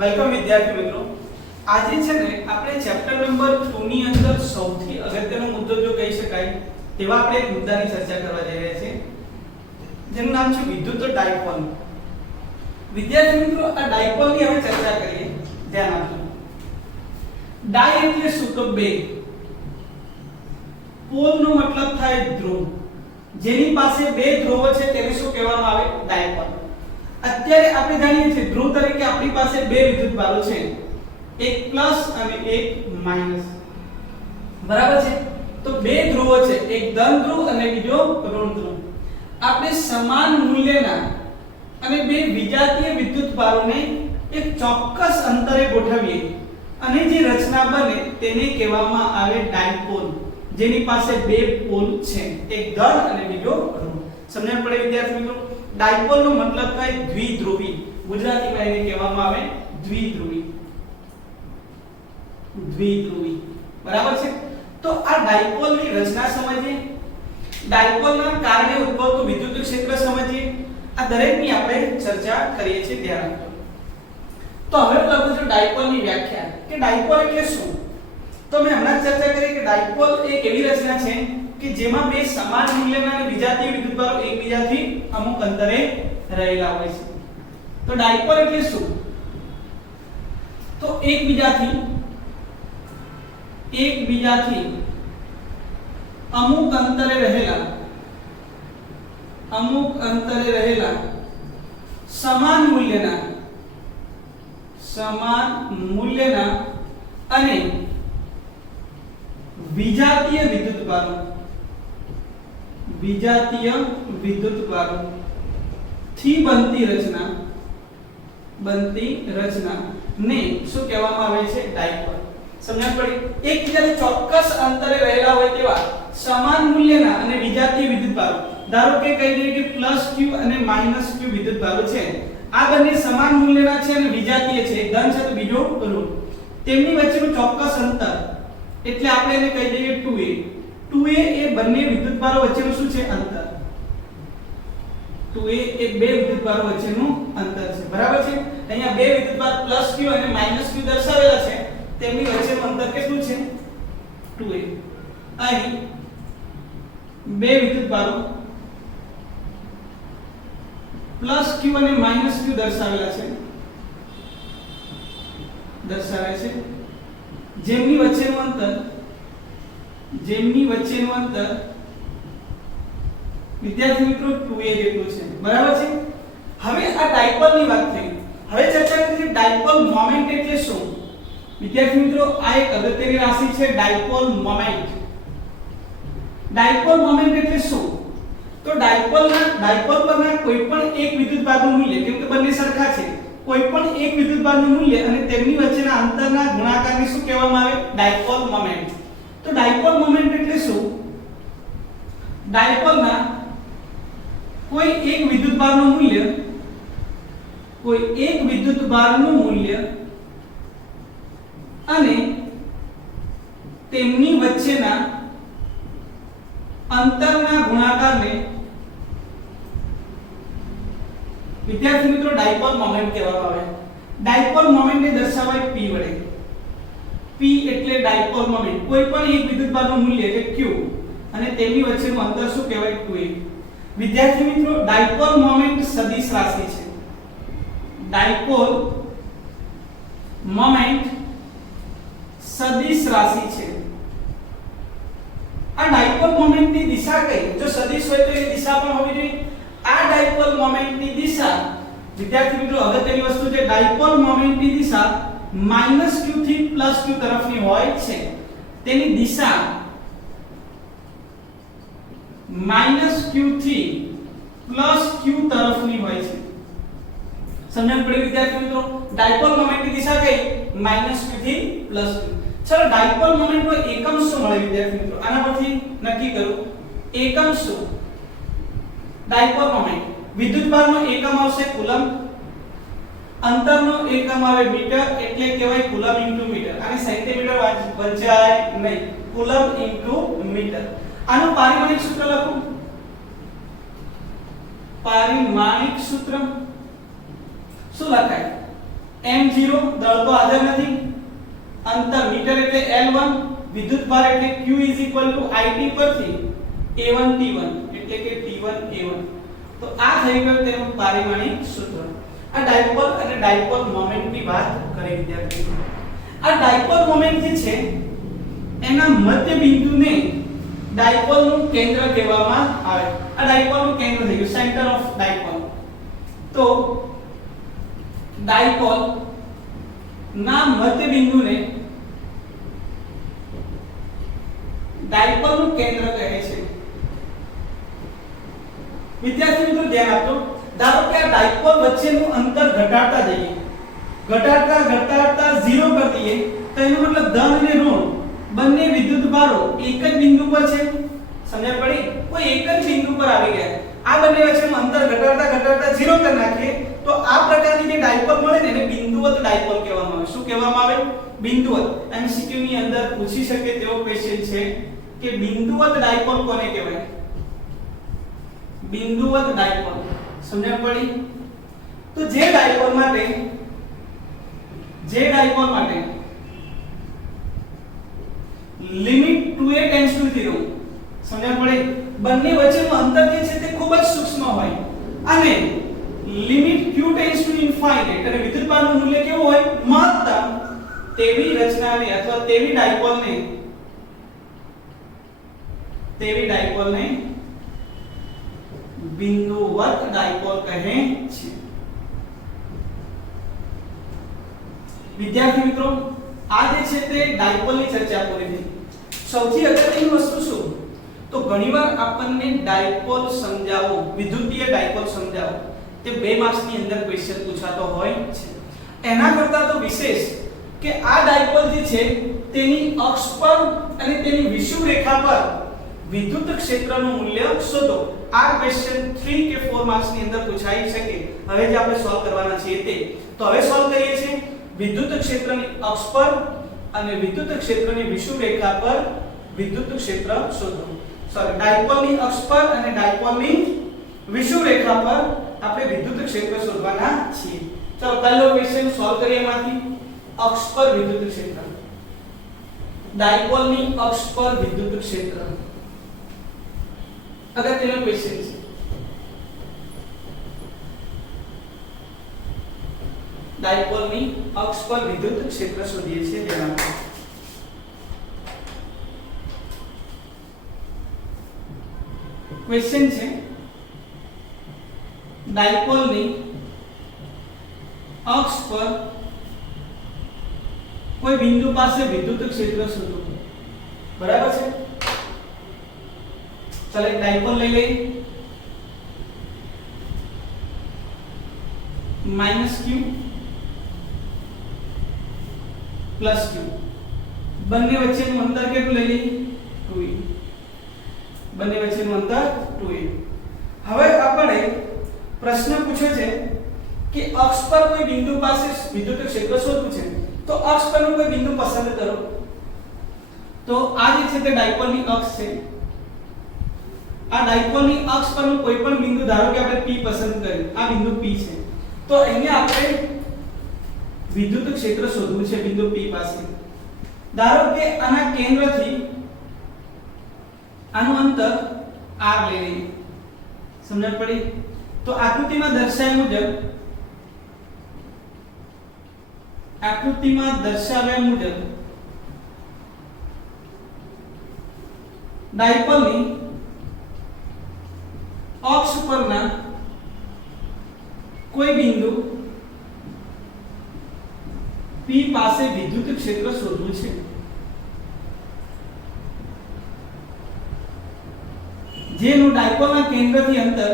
Welcome વિદ્યાર્થી મિત્રો। આજે છે ને આપણે ચેપ્ટર નંબર 2 ની અંદર સૌથી અગત્યનો મુદ્દો જો કહી શકાય તેવા આપણે એક મુદ્દાની ચર્ચા કરવા જઈ રહ્યા છીએ જેનું નામ છે વિદ્યુત ડાયપોલ। વિદ્યાર્થી મિત્રો આ ડાયપોલની હવે ચર્ચા કરીએ। ધ્યાન આપજો। ડાય એટલે શું તો બે, પોલ નો મતલબ થાય ધ્રુવ, જેની પાસે બે ધ્રુવો છે તેને શું કહેવામાં આવે? ડાયપોલ। અત્યારે આપણે જાણીએ છીએ ધ્રુવ તરીકે આપણી પાસે બે વિદ્યુતભારો છે, એક પ્લસ અને એક માઈનસ, બરાબર છે। તો બે ધ્રુવો છે, એક ધન ધ્રુવ અને બીજો ઋણ ધ્રુવ। આપણે સમાન મૂલ્યના અને બે વિજાતીય વિદ્યુતભારોને એક ચોક્કસ અંતરે ગોઠવીએ અને જે રચના બને તેને કહેવામાં આવે ડાયપોલ, જેની પાસે બે પોલ છે, એક ધન અને બીજો ઋણ। સમજણ પડે વિદ્યાર્થી મિત્રો? ડાયપોલ નો મતલબ થાય દ્વિધ્રુવી, ગુજરાતીમાં એને કહેવામાં આવે દ્વિધ્રુવી, દ્વિધ્રુવી, બરાબર છે। તો આ ડાયપોલ ની રચના સમજીએ, ડાયપોલ ના કારણે ઉદ્ભવતું વિદ્યુત ક્ષેત્ર સમજીએ, આ દરેકની આપણે ચર્ચા કરીએ છીએ। ધ્યાન આપજો। તો હવે લખું છું ડાયપોલ ની વ્યાખ્યા કે ડાયપોલ એટલે શું। તો મેં હમણાં ચર્ચા કરી કે ડાયપોલ એક એવી રચના છે કે જેમાં બે સમાન મૂલ્યના અને વિજાતીય વિદ્યુતભારો એકબીજાથી અમુક અંતરે રહેલા હોય છે। તો ડાયપોલ એટલે શું? તો એકબીજાથી અમુક અંતરે રહેલા સમાન મૂલ્યના અને વિજાતીય વિદ્યુતભારો થી બનતી રચના ને શું કહેવામાં આવે છે? ડાયપોલ। સમજણ પડી? એકબીજાથી ચોક્કસ અંતરે રહેલા હોય તેવા સમાન મૂલ્યના અને વિજાતીય વિદ્યુતભારો, ધારો કે કહી દઈએ કે +q અને -q વિદ્યુતભારો છે, આ બંને સમાન મૂલ્યના છે અને વિજાતીય છે, એક ધન છે તો બીજો ઋણ, તેમની વચ્ચેનું ચોક્કસ અંતર એટલે આપણે એને કહી દઈએ 2a। 2a એ બંને વિદ્યુતભારો વચ્ચેનું શું છે? અંતર। 2a એ બે વિદ્યુતભારો વચ્ચેનું અંતર છે, બરાબર છે। અહીંયા બે વિદ્યુતભાર +q અને -q દર્શાવેલા છે, તેમની વચ્ચેનું અંતર કેટલું છે? 2a। અહીં બે વિદ્યુતભારો +q અને -q દર્શાવે છે, જેમની વચ્ચેનું અંતર વિદ્યાર્થી મિત્રો 2a જેટલું છે, બરાબર છે। હવે આ ડાયપોલ ની વાત થઈ। હવે ચર્ચા કરીએ ડાયપોલ મોમેન્ટ એટલે શું। વિદ્યાર્થી મિત્રો આ એક અગત્યની રાશિ છે ડાયપોલ મોમેન્ટ। ડાયપોલ મોમેન્ટ એટલે શું? તો ડાયપોલ પરના કોઈપણ એક વિદ્યુતભારનું મૂલ્ય, કેમ કે બંને સરખા છે, કોઈપણ એક વિદ્યુતભારનું મૂલ્ય અને તેમની વચ્ચેના અંતરના ગુણાકારને શું કહેવામાં આવે? Dipole moment. તો ડાયપોલ મોમેન્ટ એટલે શું? ડાયપોલના કોઈ એક વિદ્યુતભારનું મૂલ્ય અને તેમની વચ્ચેના અંતરના ગુણાકારને વિદ્યાર્થી મિત્રો ડાયપોલ મોમેન્ટ કહેવામાં આવે। ડાયપોલ મોમેન્ટને દર્શાવાય p વડે। p એટલે ડાયપોલ મોમેન્ટ, કોઈ પણ એક વિદ્યુતભારનું મૂલ્ય એટલે q અને તેમની વચ્ચેનું અંતર શું કહેવાય? 2a। વિદ્યાર્થી મિત્રો ડાયપોલ મોમેન્ટ સદિશ રાશિ છે। ડાયપોલ મોમેન્ટ સદિશ રાશિ છે। આ ડાયપોલ મોમેન્ટની દિશા કઈ? જો સદિશ હોય તો એ દિશા પણ હોવી જોઈએ। આ ડાયપોલ મોમેન્ટની દિશા વિદ્યાર્થી મિત્રો અગત્યની વસ્તુ છે, ડાયપોલ મોમેન્ટની દિશા -q થી +q તરફની હોય છે। તેની દિશા -q થી +q તરફની હોય છે। સમજણ પડી વિદ્યાર્થી મિત્રો? ડાયપોલ મોમેન્ટની દિશા કઈ? -q થી +q। ચલો ડાયપોલ મોમેન્ટનો એકમ શું મળે વિદ્યાર્થી મિત્રો? આના પરથી નક્કી કરો એકમ શું। ડાયપોલ મોમેન્ટ વિદ્યુતભારનો એકમ આવશે કુલમ, અંતરનો એકમ આવે મીટર એટલે કહેવાય કુલમ ઇન્ટુ મીટર। આને સેન્ટીમીટર વંચાય નહીં, કુલમ ઇન્ટુ મીટર। આનું પારિમાણિક સૂત્ર લખો। પારિમાણિક સૂત્ર શું લખાય? m0 દળ તો હાજર નથી, અંતર મીટર એટલે L1, વિદ્યુત ભાર એટલે Q IT પરથી A1 T1 એટલે કે T1 A1. તો આ થઈ ગયું તેનું પારિમાણિક સૂત્ર. આ ડાયપોલ અને ડાયપોલ મોમેન્ટ ની વાત કરી વિદ્યાર્થીઓ. આ ડાયપોલ મોમેન્ટ જે છે એના મધ્ય બિંદુને ડાયપોલ નું કેન્દ્ર કહેવામાં આવે. આ ડાયપોલ નું કેન્દ્ર થઈ ગયું, સેન્ટર ઓફ ડાયપોલ. તો ડાયપોલ ના મધ્ય બિંદુને ડાયપોલ નું કેન્દ્ર કહે છે. વિદ્યાર્થી મિત્રો ધ્યાન આપજો. ધારો કે આ ડાયપોલ વચ્ચેનું અંતર ઘટાડતા જઈએ, ઘટાડતા 0 કરી દઈએ, તો એનો મતલબ ધન અને ઋણ બંને વિદ્યુતભારો એક જ બિંદુ પર છે. સમજણ પડી? કોઈ એક જ બિંદુ પર આવી ગયા. આ બંને વચ્ચેનું અંતર ઘટાડતા 0 કરી નાખીએ તો આ પ્રકારની જે ડાયપોલ મળે ને એને બિંદુવત ડાયપોલ કહેવામાં આવે. શું કહેવામાં આવે? બિંદુવત. MCQ ની અંદર પૂછી શકે તેવો ક્વેશ્ચન છે કે બિંદુવત ડાયપોલ કોને કહેવાય? બિંદુવત ડાયપોલ. સમજણ પડી? તો જે ડાયપોલ માટે લિમિટ 2a ટેન્ડ્સ ટુ 0, સમજણ પડી? બંને વચ્ચેનું અંતર જે છે તે ખૂબ જ સૂક્ષ્મ હોય અને limit q tends to infinite અને વિદ્યુતભારનું મૂલ્ય કેવું હોય? મહત્તમ. તેવી રચનાને અથવા તેવી ડાયપોલને બિંદુવત ડાયપોલ કહે છે. વિદ્યાર્થી મિત્રો, આ જે છે તે ડાયપોલની ચર્ચા પૂરી થઈ. સૌથી અગત્યની વસ્તુ શું? તો ઘણીવાર આપણને ડાયપોલ સમજાવો, વિદ્યુતીય ડાયપોલ સમજાવો, તે 2 માર્ક્સની અંદર ક્વેશ્ચન પૂછાતો હોય છે. એના કરતાં તો વિશેષ કે આ ડાયપોલ જે છે તેની અક્ષ પર અને તેની વિષુવરેખા પર વિદ્યુત ક્ષેત્રનું મૂલ્ય શોધો. આ ક્વેશ્ચન 3 કે 4 માર્ક્સની અંદર પૂછાઈ શકે. હવે જે આપણે સોલ્વ કરવાના છીએ તે તો હવે સોલ્વ કરીએ છીએ. વિદ્યુત ક્ષેત્રની અક્ષ પર અને વિદ્યુત ક્ષેત્રની વિષુવરેખા પર વિદ્યુત ક્ષેત્ર શોધો. ડાયપોલની અક્ષ પર અને ડાયપોલની વિષુવરેખા પર આપણે વિદ્યુત ક્ષેત્ર શોધવાના છીએ. ચલો પહેલો ક્વેશ્ચન સોલ્વ કરીએ. એમાંથી અક્ષ પર વિદ્યુત ક્ષેત્ર, ડાયપોલની અક્ષ પર વિદ્યુત ક્ષેત્ર અગત્યનો ક્વેશ્ચન છે. ડાયપોલની અક્ષ પર વિદ્યુત ક્ષેત્ર શોધીએ છીએ. ધ્યાન આપો. ક્વેશ્ચન છે ડાયપોલની અક્ષ પર કોઈ બિંદુ પાસે વિદ્યુત ક્ષેત્ર શોધો. બરાબર છે? ચાલો એક ડાયપોલ લઈ લઈએ. -q +q બંને વચ્ચેનું અંતર કેટલું લઈ લઈએ? 2a. બંને વચ્ચેનું અંતર 2a. હવે આપણે પ્રશ્ન પૂછ્યો છે કે અક્ષ પર કોઈ બિંદુ પાસે વિદ્યુત ક્ષેત્ર શોધવું છે. તો અક્ષ પરનું કોઈ બિંદુ પસંદ કરો. તો આ જે છે તે ડાયપોલની અક્ષ છે. આ ડાયપોલની અક્ષ પરનું કોઈ પણ બિંદુ, ધારો કે આપણે P પસંદ કર્યું, આ બિંદુ P છે. તો અહીંયા આપણે વિદ્યુત ક્ષેત્ર શોધવું છે બિંદુ P પાસે. ધારો કે આના કેન્દ્રથી આનું અંતર r લઈ લઈએ. સમજણ પડી? તો આકૃતિમાં દર્શાવ્યા મુજબ ડાયપોલની અક્ષ પરના કોઈ બિંદુ P પાસે વિદ્યુત ક્ષેત્ર શોધવું છે. જેનું ડાયપોલના કેન્દ્રથી અંતર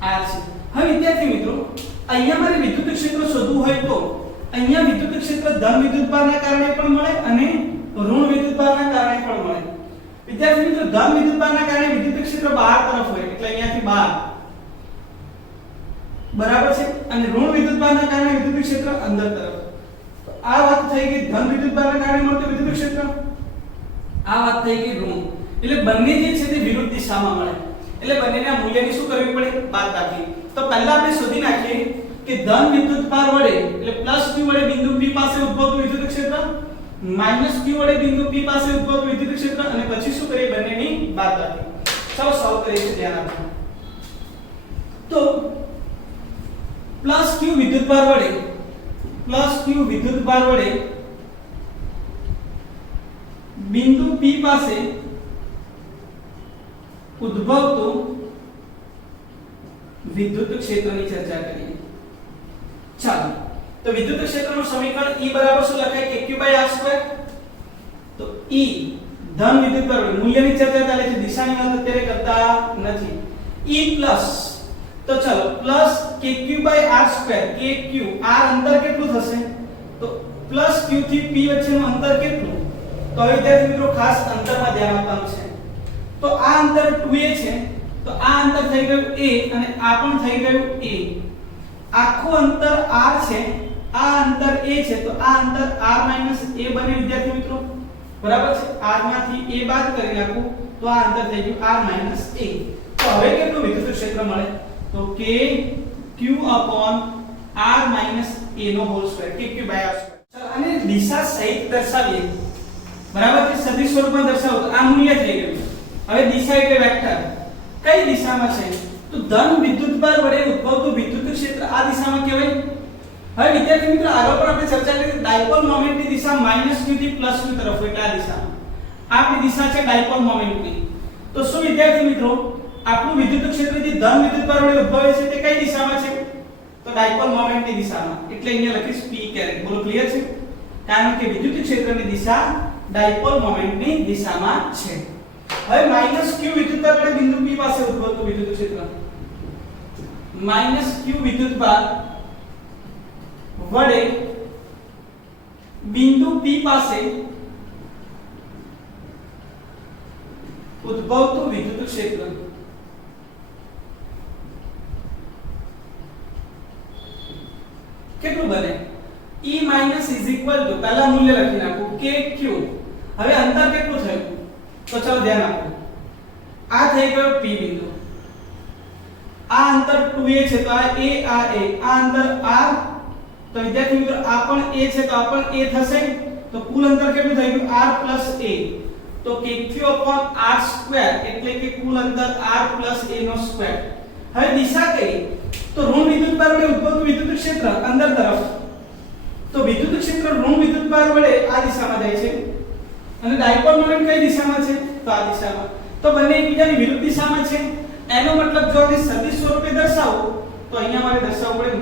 r છે. હવે વિદ્યાર્થી મિત્રો, અહીંયા મારે વિદ્યુત ક્ષેત્ર શોધવું હોય તો અહીંયા વિદ્યુત ક્ષેત્ર ધન વિદ્યુતભારના કારણે પણ મળે અને ઋણ વિદ્યુતભારના કારણે પણ મળે. વિદ્યાર્થી મિત્રો, ધન વિદ્યુતભારના કારણે વિદ્યુત ક્ષેત્ર બહાર તરફ હોય એટલે અહીંયાથી બહાર, બરાબર છે, અને ઋણ વિદ્યુતભારના કારણે વિદ્યુત ક્ષેત્ર અંદર તરફ. તો આ વાત થઈ ગઈ ધન વિદ્યુતભારના કારણે મળતું વિદ્યુત ક્ષેત્ર, આ વાત થઈ ગઈ ઋણ. એટલે બંને જે છે તે વિરુદ્ધ દિશામાં મળે. એટલે બંનેના મૂલ્યની શું કરવી પડે બાદબાકી. તો પહેલા આપણે શોધી નાખીએ કે ધન વિદ્યુતભાર વડે એટલે પ્લસ q વડે બિંદુ P પાસે ઉદ્ભવતું વિદ્યુત ક્ષેત્ર માઈનસ q વડે બિંદુ P પાસે ઉદ્ભવતું વિદ્યુત ક્ષેત્ર અને પછી શું કરીએ બંનેની બાદબાકી. ચાલો સોલ્વ કરીએ ધ્યાન આપો. તો પ્લસ q વિદ્યુતભાર વડે બિંદુ P પાસે ઉદ્ભવતું વિદ્યુત ક્ષેત્રની ચર્ચા કરીએ. ચાલો તો વિદ્યુત ક્ષેત્રનું સમીકરણ E બરાબર શું લખાય kq/r². તો E ધન વિદ્યુતભાર વડે મૂલ્યની ચર્ચા ચાલે છે, દિશાની વાત અત્યારે કરતા નથી. E પ્લસ તો ચલો પ્લસ kq/r². kq r અંતર કેટલું થશે તો પ્લસ q થી p વચ્ચેનું અંતર કેટલું તો હવે વિદ્યાર્થી મિત્રો ખાસ અંતરમાં ધ્યાન આપવાનું છે. તો આ અંતર 2a છે તો આ અંતર થઈ ગયું a અને આ પણ થઈ ગયું a. આખું અંતર r છે, આ અંતર a છે તો આ અંતર r - a બને વિદ્યાર્થી મિત્રો. બરાબર છે, r માંથી a બાદ કરી નાખું તો આ અંતર થઈ ગયું r - a. તો હવે કેટલું વિદ્યુત ક્ષેત્ર મળે તો k q r - a નો હોલ સ્ક્વેર kq/r². ચાલો આને દિશા સહિત દર્શાવીએ. બરાબર છે, સદિશ સ્વરૂપમાં દર્શાવો તો આ મૂલ્ય થઈ ગયું. હવે દિશા એટલે વેક્ટર કઈ દિશામાં છે તો ધન વિદ્યુતભાર વડે ઉદ્ભવતું વિદ્યુત ક્ષેત્ર આ દિશામાં કહેવાય. હવે વિદ્યાર્થી મિત્રો આગળ પણ આપણે ચર્ચા કરી ડાયપોલ મોમેન્ટની દિશા -q થી +q તરફ હોય આ દિશામાં. આપણી દિશા છે ડાયપોલ મોમેન્ટની. તો શું વિદ્યાર્થી મિત્રો આપણું વિદ્યુત ક્ષેત્ર જે ધન વિદ્યુતભાર વડે ઉદ્ભવે છે તે કઈ દિશામાં છે તો ડાયપોલ મોમેન્ટની દિશામાં. એટલે અહીંયા લખીશ p કેરેટ. બોલો ક્લિયર છે? કારણ કે વિદ્યુત ક્ષેત્રની દિશા ડાયપોલ મોમેન્ટની દિશામાં છે. હવે -q વિદ્યુતભાર વડે બિંદુ P પાસે ઉદ્ભવતું વિદ્યુત ક્ષેત્ર -q વિદ્યુતભાર વડે બિંદુ P પાસે ઉદ્ભવતું વિદ્યુત ક્ષેત્ર કેટલું બને E - પહેલા મૂલ્ય લખી નાખું kq. હવે અંતર કેટલું થયું તો ચલો ધ્યાન આપો. આ થઈ ગયો P બિંદુ, આ અંતર 2a છે તો આ a આ અંતર r. તો વિદ્યાર્થી મિત્રો આ પણ a છે તો આ પણ a થશે. તો કુલ અંતર કેટલું થઈ ગયું r + a. તો kq/r² એટલે કે કુલ અંતર r + a નો સ્ક્વેર. હવે દિશા કઈ તો ઋણ વિદ્યુતભાર વડે ઉદ્ભવતું વિદ્યુત ક્ષેત્ર અંદર તરફ. તો વિદ્યુત ક્ષેત્ર ઋણ વિદ્યુતભાર વડે આ દિશામાં જાય છે અને ડાયપોલ મોમેન્ટ કઈ દિશામાં છે તો આ દિશામાં. તો બંને એકબીજાની વિરુદ્ધ દિશામાં છે. એનો મતલબ જો આપણે સદિશ સ્વરૂપે દર્શાવો તો અહીંયા મારે દર્શાવવું પડે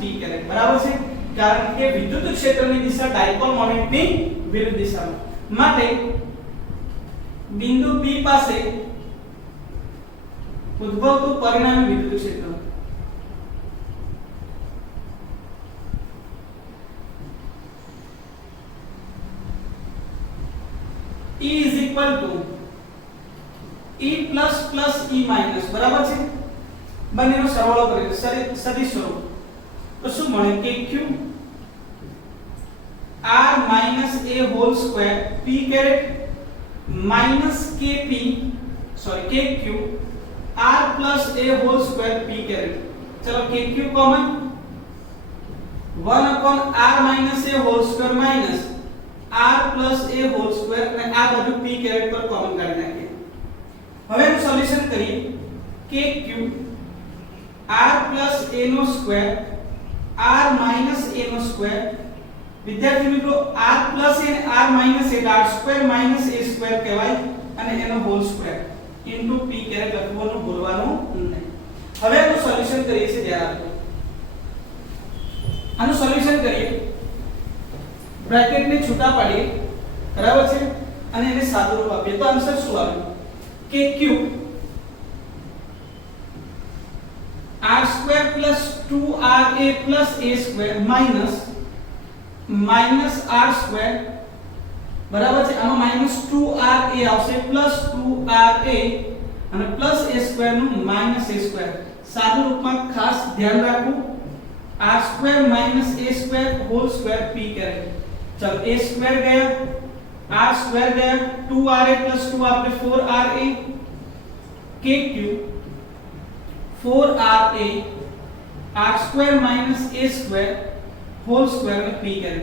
-p કેરેટ. બરાબર છે, કારણ કે વિદ્યુત ક્ષેત્રની દિશા ડાયપોલ મોમેન્ટની વિરુદ્ધ દિશામાં. માટે બિંદુ P પાસે ઉદ્ભવતું પરિણામી વિદ્યુત ક્ષેત્ર E = E plus plus E minus. બરાબર છે, બંનેનો સરવાળો કરીએ સદિશ સ્વરૂપ તો શું મળે kq r - a whole square p caret minus kq r + a whole square p caret. ચલો kq common 1/r - a whole square minus r + a whole square અને આ બધું p કેરેટ પર કોમન કાઢી નાખીએ. હવે એનું સોલ્યુશન કરીએ kq r + a નો સ્ક્વેર r - a નો સ્ક્વેર. વિદ્યાર્થી મિત્રો r + a અને r - a એટલે r² - a² કહેવાય અને એનો whole square into p caret લખવાનું ભૂલવાનું નહીં. હવે એનું સોલ્યુશન કરીએ છીએ ધ્યાન આપો. આનું સોલ્યુશન કરીએ બ્રેકેટ ને છૂટા પાડીએ. બરાબર છે, અને એને સાદું રૂપ આપીએ તો આન્સર શું આવે kq r² + 2ra + a² - r². બરાબર છે, આમાં -2ra આવશે +2ra અને +a² નું -a². સાદું રૂપમાં ખાસ ધ્યાન રાખવું r² - a² hall square p caret. ચલો a² ગયા r² ગયા 2ra + 2 આપણે 4ra kq 4ra r square minus a square hall square અને p કરે।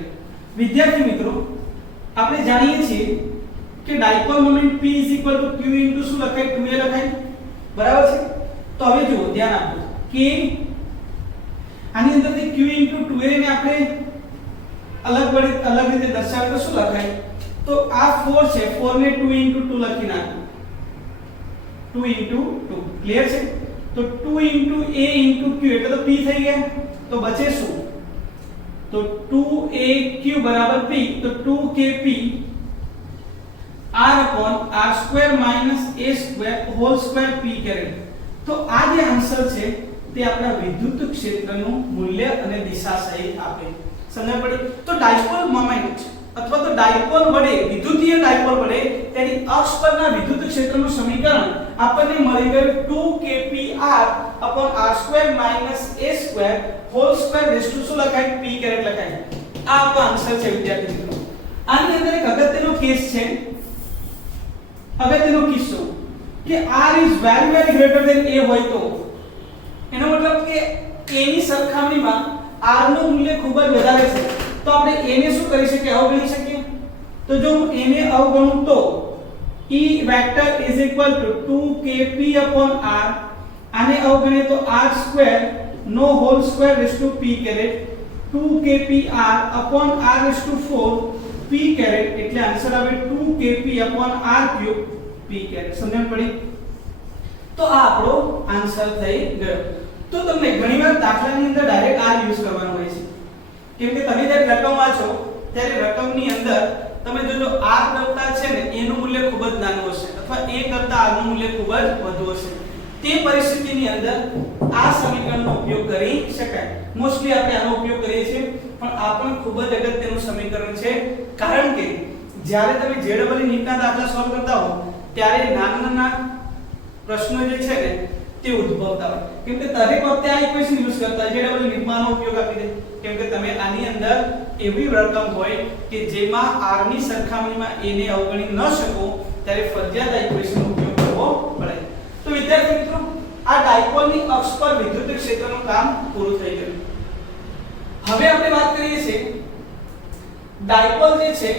વિદ્યાર્થી મિત્રો આપણે જાણીએ છીએ કે ડાયપોલ મોમેન્ટ p q શું લખાય 2a લખાય બરાબર છે। તો હવે જુઓ ધ્યાન આપો કે આની અંદરથી q 2a ને આપણે અલગ રીતે દર્શાવીએ તો શું લખાય? તો આ 4 છે, 4 ને 2 2 લખી નાખો, 2 2 ક્લિયર છે। તો 2 a q એટલે તો p થઈ ગયા, તો બચે શું? તો 2aq બરાબર p, તો 2kp r upon r square minus a square hall square p કરે। તો આ જે આન્સર છે તે આપણા વિદ્યુત ક્ષેત્રનું મૂલ્ય અને દિશા સહિત આપે। સમજ પડી? તો ડાયપોલ મોમેન્ટ અથવા તો ડાયપોલ વડે વિદ્યુતીય ડાયપોલ વડે તેની અક્ષ પરના વિદ્યુત ક્ષેત્રનું સમીકરણ આપણને મળી ગયું 2kpr r² - a² hall square raise two શું લખાય? p કેરેટ લખાય। આ આપણો આન્સર છે વિદ્યાર્થી મિત્રો। આની અંદર એક અગત્યનો કેસ છે, અગત્યનો કિસ્સો કે r is very greater than a હોય તો એનો મતલબ કે a ની સરખામણીમાં r નું મૂલ્ય ખૂબ જ વધારે છે, તો આપણે a ને શું કરી શકીએ? અવગણી શકીએ। તો જો હું a ને અવગણું તો E vector is equal to 2kp r, આને અવગણે તો r² નો whole square raise to p caret 2kp r/r/4 p caret, એટલે આન્સર આવે 2kp r³ p કેરેટ। સમજણ પડી? તો આ આપણો આન્સર થઈ ગયો। તો તમને ઘણીવાર દાખલાની અંદર ડાયરેક્ટ r યુઝ કરવાનો હોય છે, કેમ કે તમે જ્યારે રકમ વાંચો ત્યારે રકમની અંદર તમે જોજો r કરતા છે ને a નું મૂલ્ય ખૂબ જ નાનું હશે અથવા a કરતા r નું મૂલ્ય ખૂબ જ વધુ હશે। તે પરિસ્થિતિની અંદર આ સમીકરણનો ઉપયોગ કરી શકાય। મોસ્ટલી આપણે આનો ઉપયોગ કરીએ છીએ, પણ આ પણ ખૂબ જ અગત્યનું સમીકરણ છે, કારણ કે જ્યારે તમે જેડબલ નીટના દાખલા સોલ્વ કરતા હો ત્યારે નાના પ્રશ્નો જે છે ને તે ઉદ્ભવતા હોય, કેમ કે દરેક વખતે આ ઇક્વેશન યુઝ કરતા જેડબલ નીટમાંનો ઉપયોગ આપી દે, કેમ કે તમે આની અંદર એવી રકમ હોય કે જેમાં r ની સરખામણીમાં a ને અવગણી ન શકો ત્યારે ફરજિયાત આ ઇક્વેશનનો ઉપયોગ કરવો પડે। તો વિદ્યાર્થી મિત્રો આ ડાયપોલની અક્ષ પર વિદ્યુત ક્ષેત્રનું કામ પૂરું થઈ ગયું। હવે આપણે વાત કરીએ છીએ ડાયપોલ જે છે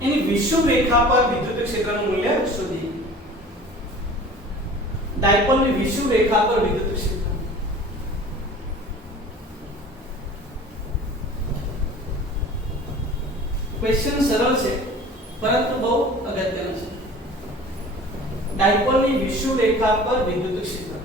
એની વિષુવ રેખા પર વિદ્યુત ક્ષેત્રનું મૂલ્ય શોધીએ। ડાયપોલની વિષુવ રેખા પર વિદ્યુત ક્ષેત્ર ક્વેશ્ચન સરળ છે પરંતુ બહુ અગત્યનો છે। ડાયપોલની વિષુવ રેખા પર વિદ્યુત ક્ષેત્ર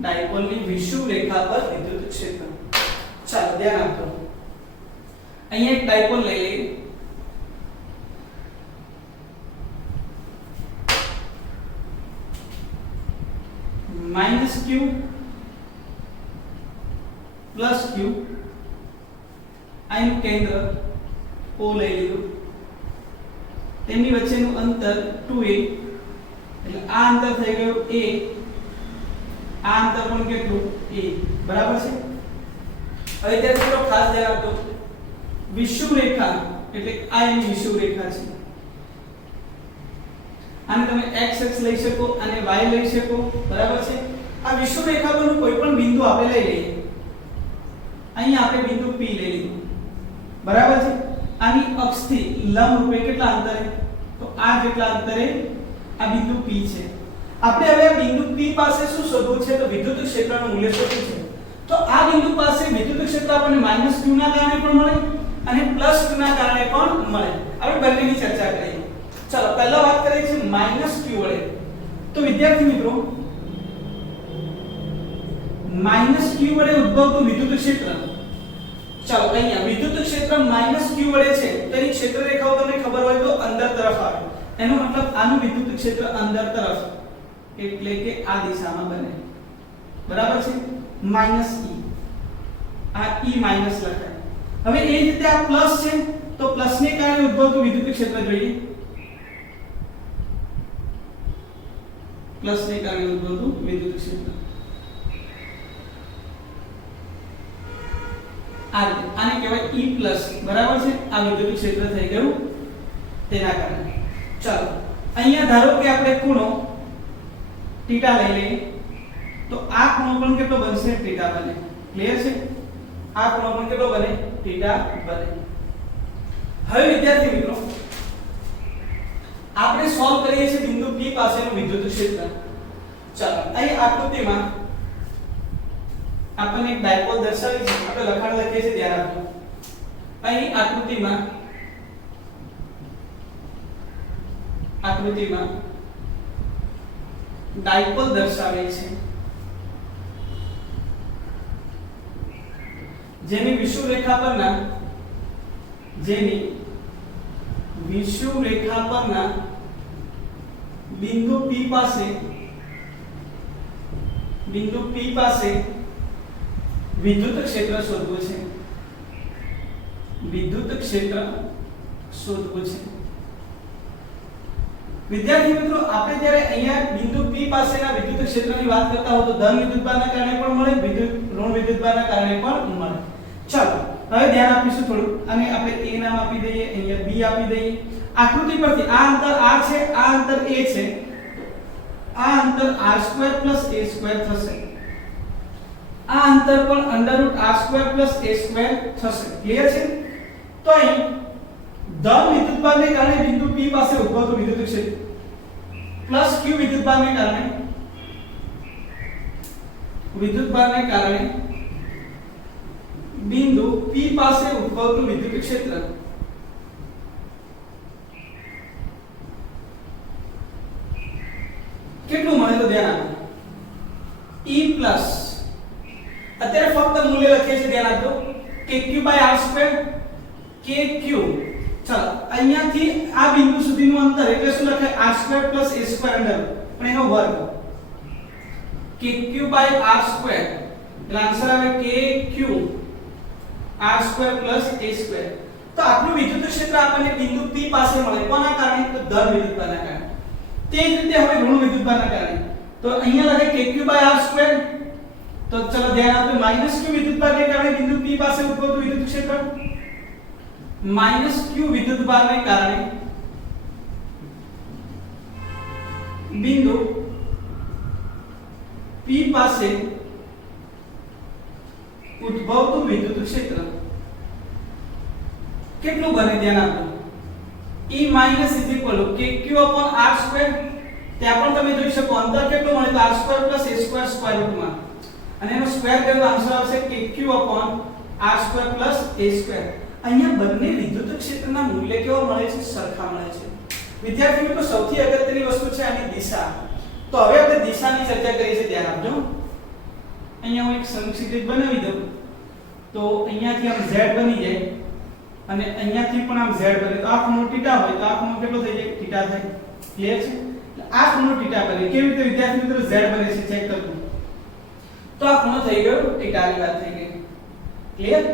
ડાયપોલની વિષુવ રેખા પર વિદ્યુત ક્ષેત્ર। ચાલો ધ્યાન આપો, અહીંયા એક ડાયપોલ લઈ લઈએ, -q + q, આનું કેન્દ્ર O લઈ લીધું, તેમની વચ્ચેનું અંતર 2a, એટલે આ અંતર થઈ ગયું a, આ અંતર પણ કેટલું? a, બરાબર છે। હવે ત્યારે થોડો ખાસ ધ્યાન આપજો, વિષુવ રેખા એટલે આ એની વિષુવ રેખા છે, આને તમે x અક્ષ લઈ શકો અને y લઈ શકો, બરાબર છે। આ વિષુવ રેખા પરનું કોઈ પણ બિંદુ આપણે લઈ લઈએ, અહીં આપણે બિંદુ p લઈ લીધું, બરાબર છે। આની અક્ષથી લંબ રૂપે કેટલા અંતરે? તો આ જેટલા અંતરે આ બિંદુ p છે। આપણે હવે આ બિંદુ p પાસે શું શોધવું છે? તો વિદ્યુત ક્ષેત્રનું મૂલ્ય શોધવું છે। તો આ બિંદુ પાસે વિદ્યુત ક્ષેત્ર આપણને -q ના કારણે પણ મળે અને +q ના કારણે પણ મળે। આપણે બંનેની ચર્ચા કરીએ। ચલો પહેલા વાત કરીએ છીએ -q વડે। તો વિદ્યાર્થી મિત્રો -q વડે ઉદ્ભવતું વિદ્યુત ક્ષેત્ર, ચલો અહીંયા વિદ્યુત ક્ષેત્ર -q વડે છે, તેની ક્ષેત્ર રેખાઓ તમને ખબર હોય તો અંદર તરફ આવે, એનો મતલબ આનું વિદ્યુત ક્ષેત્ર અંદર તરફ એટલે કે આ દિશામાં બને, બરાબર છે। -e, આ e માઈનસ લખાય। હવે એ જ રીતે આ પ્લસ છે, તો પ્લસ ને કારણે ઉદ્ભવતું વિદ્યુત ક્ષેત્ર જોઈએ, પ્લસ ને કારણે ઉદ્ભવતું વિદ્યુત ક્ષેત્ર આને કહેવાય E પ્લસ, બરાબર છે? આ વિદ્યુત ક્ષેત્ર થઈ ગયું તેના કારણે. ચાલો અહીંયા ધારો કે આપણે ખૂણો θ લઈ લઈએ, તો આ ખૂણો પણ કેટલો બનશે? θ બને. ક્લિયર છે? આ ખૂણો પણ કેટલો બને? θ બને. હવે વિદ્યાર્થી મિત્રો આપણે સોલ્વ કરીએ છીએ બિંદુ P પાસેનું વિદ્યુત ક્ષેત્ર. ચાલો અહીં આકૃતિમાં આપણને એક ડાયપોલ દર્શાવી છે. આપણે લખાણ લખીએ છીએ, ધ્યાન આપજો. અહીં આકૃતિમાં ડાયપોલ દર્શાવે છે, જેની વિષુવરેખા પરના બિંદુ P પાસે વિદ્યુત ક્ષેત્ર શોધવું છે. વિદ્યાર્થી મિત્રો આપણે જ્યારે અહીંયા બિંદુ P પાસેના વિદ્યુત ક્ષેત્રની વાત કરતા હો તો ધન વિદ્યુતભારના કારણે પણ મળે, ઋણ વિદ્યુતભારના કારણે પણ મળે. ચાલો હવે ધ્યાન આપીશું થોડું, અને આપણે A નામ આપી દઈએ, અહીંયા B આપી દઈએ. આકૃતિ પરથી આ અંતર r છે, આ અંતર a છે, આ અંતર r² + a² થશે. આ અંતર પણ √r² + a² થશે. ક્લિયર છે? તો અહીં ધન વિદ્યુતભારને કારણે બિંદુ P પાસે ઉદ્ભવતું વિદ્યુત ક્ષેત્ર પ્લસ q વિદ્યુતભારને કારણે બિંદુ P પાસે ઉદ્ભવતું વિદ્યુત ક્ષેત્ર કેટલું મળે તો ધ્યાન આપો. E પ્લસ અત્યારે ફક્ત મૂલ્ય લખીએ છીએ, ધ્યાન આપજો. kq/r² kq. ચાલો અહીંયાથી આ બિંદુ સુધીનું અંતર એટલે શું લખાય? r² + a² અંડર પણ એનો વર્ગ kq/r². એટલે આન્સર આવે kq r² + a². તો આટલું વિદ્યુત ક્ષેત્ર આપણને બિંદુ P પાસે મળે. કોના કારણે? તો ધન વિદ્યુતભારના કારણે. તે જ રીતે હવે ઋણ વિદ્યુતભારના કારણે તો અહીંયા લખાય kq/r². તો ચલો ધ્યાન આપો, -q વિદ્યુતભારને કારણે બિંદુ P પાસે ઉદ્ભવતું વિદ્યુત ક્ષેત્ર -q વિદ્યુતભારને કારણે બિંદુ P પાસે ઉદ્ભવતું વિદ્યુત ક્ષેત્ર કેટલું બને? ધ્યાન આપો. E - kq/r². ત્યાં પણ તમે જોઈ શકો અંતર કેટલું મળે તો r² + a² સ્ક્વેર રૂટમાં, અને એનો સ્ક્વેર કર્યો તો આન્સર આવશે kq/r² + a². અહીંયા બંને વિદ્યુત ક્ષેત્રના મૂલ્ય કેવા મળે છે? સરખા મળે છે. વિદ્યાર્થી મિત્રો સૌથી અગત્યની વસ્તુ છે આની દિશા. તો હવે આપણે દિશાની ચર્ચા કરીએ છીએ, ધ્યાન આપજો. અહીંયા હું એક સંક્ષિપ્ત બનાવી દઉં તો અહીંયાથી આમ z બની જાય, અને અહીંયાથી પણ આમ z બને. તો આ ખૂણો θ હોય તો આ ખૂણો કેટલો થઈ જાય? θ થાય. ક્લિયર છે? આ ખૂણો θ બને. કેવી રીતે વિદ્યાર્થી મિત્રો? z બને છે, ચેક કરજો. તો આ ખૂણો થઈ ગયો θ ની વાત થઈ ગઈ. ક્લિયર?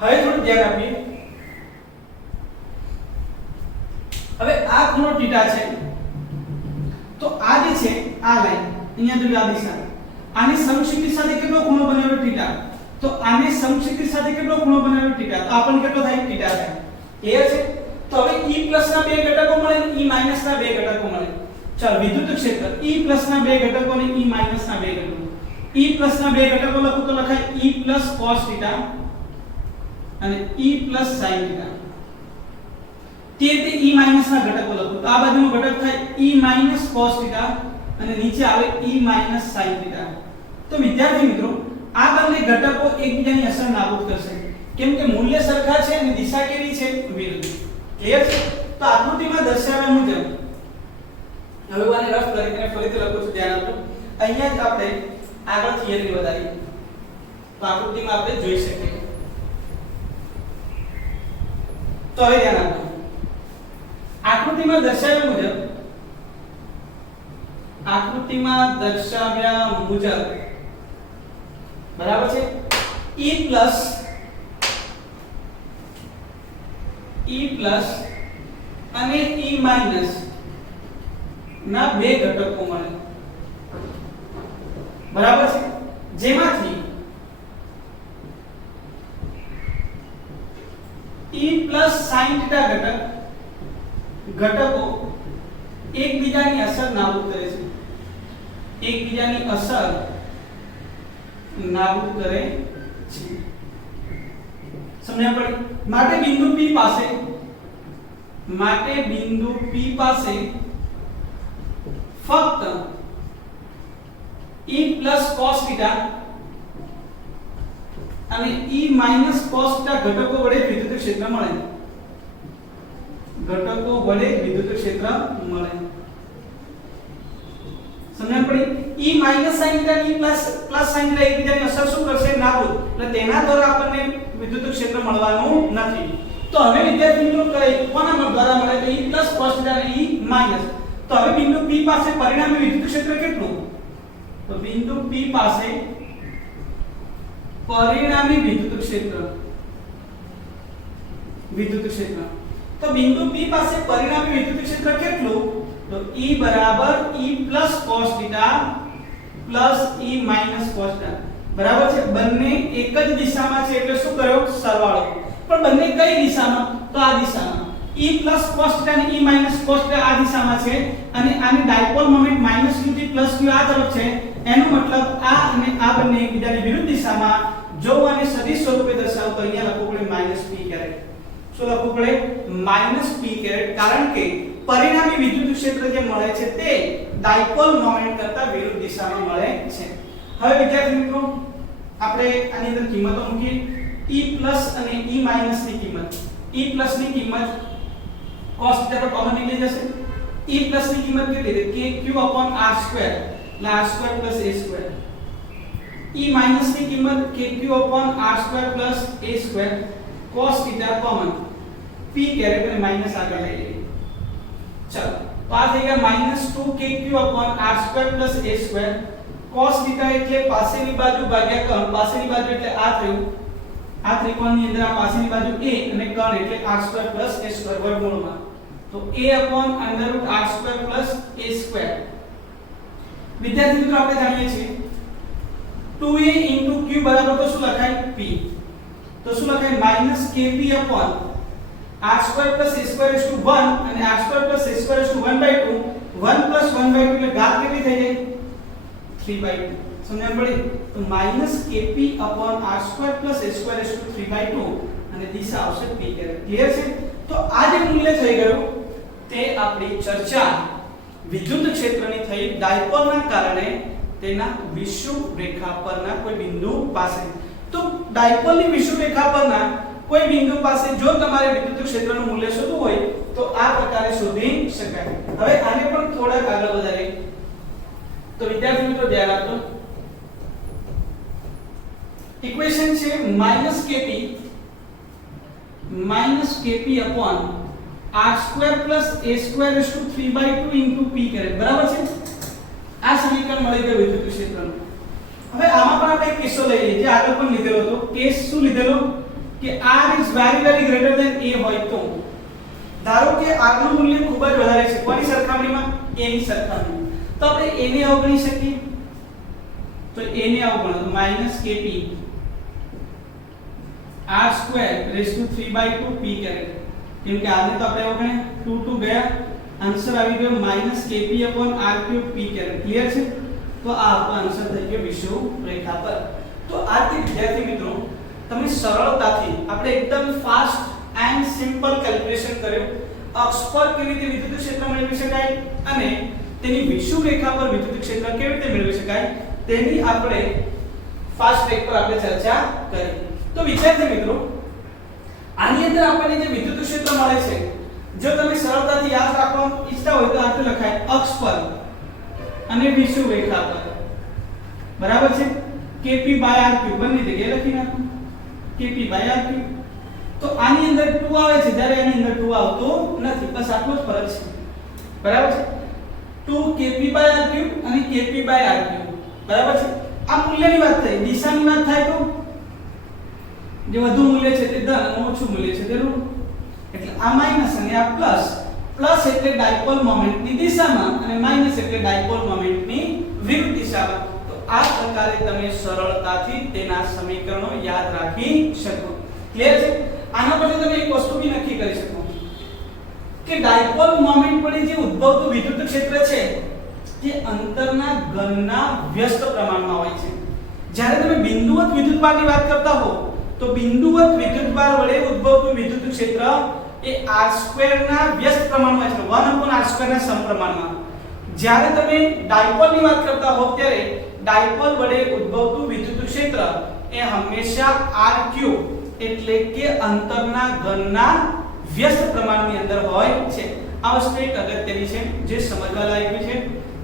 હવે થોડું ધ્યાન આપીએ. હવે આ ખૂણો θ છે, તો આ જે છે આ લાઈન અહીંયા જો આ દિશા, આની સમક્ષિતિજ સાથે કેટલો ખૂણો બનાવ્યો? θ. તો આની સમક્ષિતિજ સાથે કેટલો ખૂણો બનાવ્યો? θ. તો આ પણ કેટલો થાય? θ થાય. ક્લિયર છે? તો હવે E+ ના બે ઘટકો મળે અને E- ના બે ઘટકો મળે. ચાલો વિદ્યુત ક્ષેત્ર E+ ના બે ઘટકો અને E- ના બે ઘટકો. E+ ના બે ઘટકો લખું તો લખાય E+ cos θ અને E+ sin θ. તે E- ના ઘટકો લખું તો આ બાજુનો ઘટક થાય E- cos θ અને નીચે આવે E- sin θ. તો વિદ્યાર્થી મિત્રો આ બંને ઘટકો એકબીજાની અસર નાબૂદ કરશે, કેમ કે મૂલ્ય સરખા છે અને દિશા કેવી છે? વિરુદ્ધ. ક્લિયર છે? તો આકૃતિમાં દર્શાવ્યા મુજબ હવે હું આને રફ કરીને ફરીથી લખું છું, ધ્યાન આપજો. અહીંયા જ આપણે આગળ થિયરી વધારીએ તો આકૃતિમાં આપણે જોઈ શકીએ. તો હવે ધ્યાન આપજો. આકૃતિમાં દર્શાવ્યા મુજબ બરાબર છે? E+ અને E- ના બે ઘટકો મળે. બરાબર છે, જેમાંથી E પ્લસ sin થીટા ઘટકો એકબીજાની અસર નાબૂદ કરે છે, એકબીજાની અસર નાબૂદ કરે છે. સમજ્યા પડી? માટે બિંદુ P પાસે ફક્ત E પ્લસ cos થીટા અને E માઈનસ cos થીટા ઘટકો વડે વિદ્યુત ક્ષેત્ર મળે. ઘટકો વડે વિદ્યુત ક્ષેત્ર મળે. સમજણ પડી? E માઈનસ sin થીટા અને E પ્લસ sin થીટા એકબીજાની અસર શું કરશે? નાબૂદ. એટલે તેના દ્વારા આપણને વિદ્યુત ક્ષેત્ર મળવાનું નથી. તો હવે વિદ્યાર્થી મિત્રો કરે કોના દ્વારા મળે? તો E પ્લસ cos થીટા અને E માઈનસ. તો હવે બિંદુ P પાસે પરિણામી વિદ્યુત ક્ષેત્ર કેટલું? તો બિંદુ P પાસે પરિણામી વિદ્યુત ક્ષેત્ર તો બિંદુ P પાસે પરિણામી વિદ્યુત ક્ષેત્ર કેટલું? તો E બરાબર E plus cos theta plus E minus cos theta. બરાબર છે, બંને એક જ દિશામાં છે એટલે શું કર્યો? સરવાળો. પણ બંને કઈ દિશામાં? તો આ દિશામાં. E પ્લસ cos થીટા અને E માઈનસ cos થીટા આ દિશામાં છે અને આની ડાયપોલ મોમેન્ટ માઈનસ q થી પ્લસ q આ તરફ છે. એનો મતલબ આ અને આ બંને એકબીજાની વિરુદ્ધ દિશામાં. જો આને સદિશ સ્વરૂપે દર્શાવો તો અહીંયા લખવું પડે -p કેરેટ. શું લખવું પડે? -p caret. કારણ કે પરિણામી વિદ્યુત ક્ષેત્ર જે મળે છે તે ડાયપોલ મોમેન્ટ કરતા વિરુદ્ધ દિશામાં મળે છે. હવે વિદ્યાર્થી મિત્રો આપણે આની અંદર કિંમતો મૂકીએ. E પ્લસ અને E માઈનસ ની કિંમત. E પ્લસ ની કિંમત cos થીટા પર કોમન નીકળી જશે. E પ્લસ ની કિંમત કેટલી છે? kq/r2 એટલે r2 a2. E માઈનસ ની કિંમત kq/r2 a2 cos theta common p caret અને માઈનસ આગળ લઈ લઈએ. ચલો તો આ થઈ ગયા -2kq/r2 a2 cos થીટા એટલે પાસેની બાજુ ભાગ્યા કર્ણ. પાસેની બાજુ એટલે આ થયું. આ ત્રિકોણની અંદર આ પાસેની બાજુ a અને કર્ણ એટલે r2 a2 વર્ગમૂળમાં. તો a/√r2 a2. વિદ્યાર્થી મિત્રો આપણે જાણીએ છીએ 2a * q બરાબર તો શું લખાય? p. તો શું લખાય? -kp/r2 a2 1 અને r2 a2 1/2. 1 + 1/2 એટલે ઘાત કેટલી થઈ જાય? 3/2. સમજણ પડી? તો -kp/r2 a2 3/2 અને દિશા આવશે p કેરેટ. ક્લિયર છે? તો આ જે મૂલ્ય થઈ ગયું તે આપણી ચર્ચા વિદ્યુત ક્ષેત્રની થઈ ડાયપોલના કારણે તેના વિષુવ રેખા પરના કોઈ બિંદુ પાસે. તો ડાયપોલની વિષુવ રેખા પરના કોઈ બિંદુ પાસે જો તમારે વિદ્યુત ક્ષેત્રનું મૂલ્ય શોધવું હોય તો આ પ્રકારે શોધી શકાય. હવે આને પણ થોડા આગળ વધારીએ. તો વિદ્યાર્થી મિત્રો ધ્યાન આપજો. ઇક્વેશન છે -kp/r2 a2 3/2 p કેરેટ. બરાબર છે? આ સમીકરણ મળી ગયું વિદ્યુત ક્ષેત્રનું. હવે આમાં પણ આપણે એક કિસ્સો લઈ લઈએ જે આગળ પણ લીધેલો હતો. કેસ શું લીધેલો? કે r is very greater than a હોય તો ધારો કે r નું મૂલ્ય ખૂબ જ વધારે છે. કોની સરખામણીમાં? a ની સરખામણીમાં. તો આપણે a ને અવગણી શકીએ. તો a ને અવગણો તો -kp r2 3/2 p કેરેટ. કેમ કે r ને તો આપણે અવગણ્યા. 2 ગયા. આન્સર આવી ગયો -kp/r3 p કેરેટ. ક્લિયર છે? તો આ આપણો આન્સર થઈ ગયો વિષુવ રેખા પર. તો આજથી વિદ્યાર્થી મિત્રો તમે સરળતાથી આપણે એકદમ ફાસ્ટ એન્ડ સિમ્પલ કેલ્ક્યુલેશન કર્યું. અક્ષ પર કેવી રીતે વિદ્યુત ક્ષેત્ર મેળવી શકાય અને તેની વિષુવ રેખા પર વિદ્યુત ક્ષેત્ર કેવી રીતે મેળવી શકાય તેની આપણે ફાસ્ટ ટ્રેક પર આપણે ચર્ચા કરી. તો વિદ્યાર્થી મિત્રો આની અંદર આપણને જે વિદ્યુત ક્ષેત્ર મળે છે જો તમે સરળતાથી યાદ રાખવા ઈચ્છતા હોય તો આ રીતે લખાય અક્ષ પર અને વિષુવ રેખા પર. બરાબર છે? kp/r3 બંને જગ્યાએ લખી નાખો. kp/r3. તો આની અંદર 2 આવે છે જ્યારે આની અંદર 2 આવતો નથી. બસ આટલો જ ફરક છે. બરાબર છે? 2 kp/r3 અને kp/r3. બરાબર છે? આ મૂલ્યની વાત થઈ. દિશાની વાત થાય તો જે વધુ મૂલ્ય છે તે ધન અને ઓછું મૂલ્ય છે તે ઋણ. એટલે આ માઈનસ અને આ પ્લસ. પ્લસ એટલે ડાયપોલ મોમેન્ટની દિશામાં અને માઈનસ એટલે ડાયપોલ મોમેન્ટની વિરુદ્ધ શકાય. તો આ પ્રકારે તમે સરળતાથી તેના સમીકરણો યાદ રાખી શકો. ક્લિયર છે? આના પરથી તમે એક વસ્તુ બી નક્કી કરી શકો કે ડાયપોલ મોમેન્ટ વડે જે ઉદ્ભવતું વિદ્યુત ક્ષેત્ર છે તે અંતરના ઘનના વ્યસ્ત પ્રમાણમાં હોય છે. જ્યારે તમે બિંદુવત વિદ્યુતભારની વાત કરતા હો તો બિંદુવત વિદ્યુતભાર વડે ઉદ્ભવતું વિદ્યુત ક્ષેત્ર એ r² ના વ્યસ્ત પ્રમાણમાં છે, 1/r² ના સમપ્રમાણમાં. જ્યારે તમે ડાયપોલની વાત કરતા હો ત્યારે ડાયપોલ વડે ઉદ્ભવતું વિદ્યુત ક્ષેત્ર એ હંમેશા r³ એટલે કે અંતરના ઘનના વ્યસ્ત પ્રમાણની અંદર હોય છે. આ વસ્તુ એક અગત્યની છે જે સમજવા લાયક છે.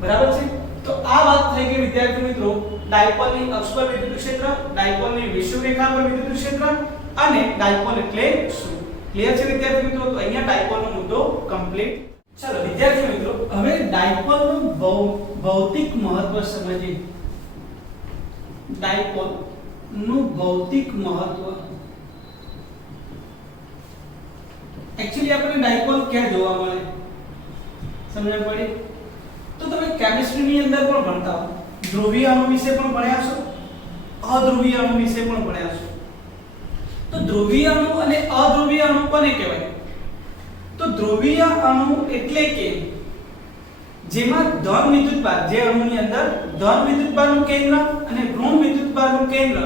બરાબર છે? તો આ વાત થઈ ગઈ વિદ્યાર્થી મિત્રો ડાયપોલની અક્ષ પર વિદ્યુત ક્ષેત્ર, ડાયપોલની વિષુવરેખા પર વિદ્યુત ક્ષેત્ર અને ડાયપોલ એટલે શું. ક્લિયર છે વિદ્યાર્થી મિત્રો? તો અહીંયા ડાયપોલનો મુદ્દો કમ્પ્લીટ. ચાલો વિદ્યાર્થી મિત્રો હવે ડાયપોલનું ભૌતિક મહત્વ સમજીએ. ડાયપોલનું ભૌતિક મહત્વ. एक्चुअली આપણે ડાયપોલ ક્યાં જોવા મળે સમજણ પડી? તો તમે કેમિસ્ટ્રીની અંદર પણ ભણતા હો, ધ્રુવીય અણુ વિશે પણ ભણ્યા છો, અધ્રુવીય અણુ વિશે પણ ભણ્યા છો. તો ધ્રુવીય અણુ અને અધ્રુવીય અણુ કોને કહેવાય? તો ધ્રુવીય અણુ એટલે કે જેમાં ધન વિદ્યુતભાર, જે અણુની અંદર ધન વિદ્યુતભારનું કેન્દ્ર અને ઋણ વિદ્યુતભારનું કેન્દ્ર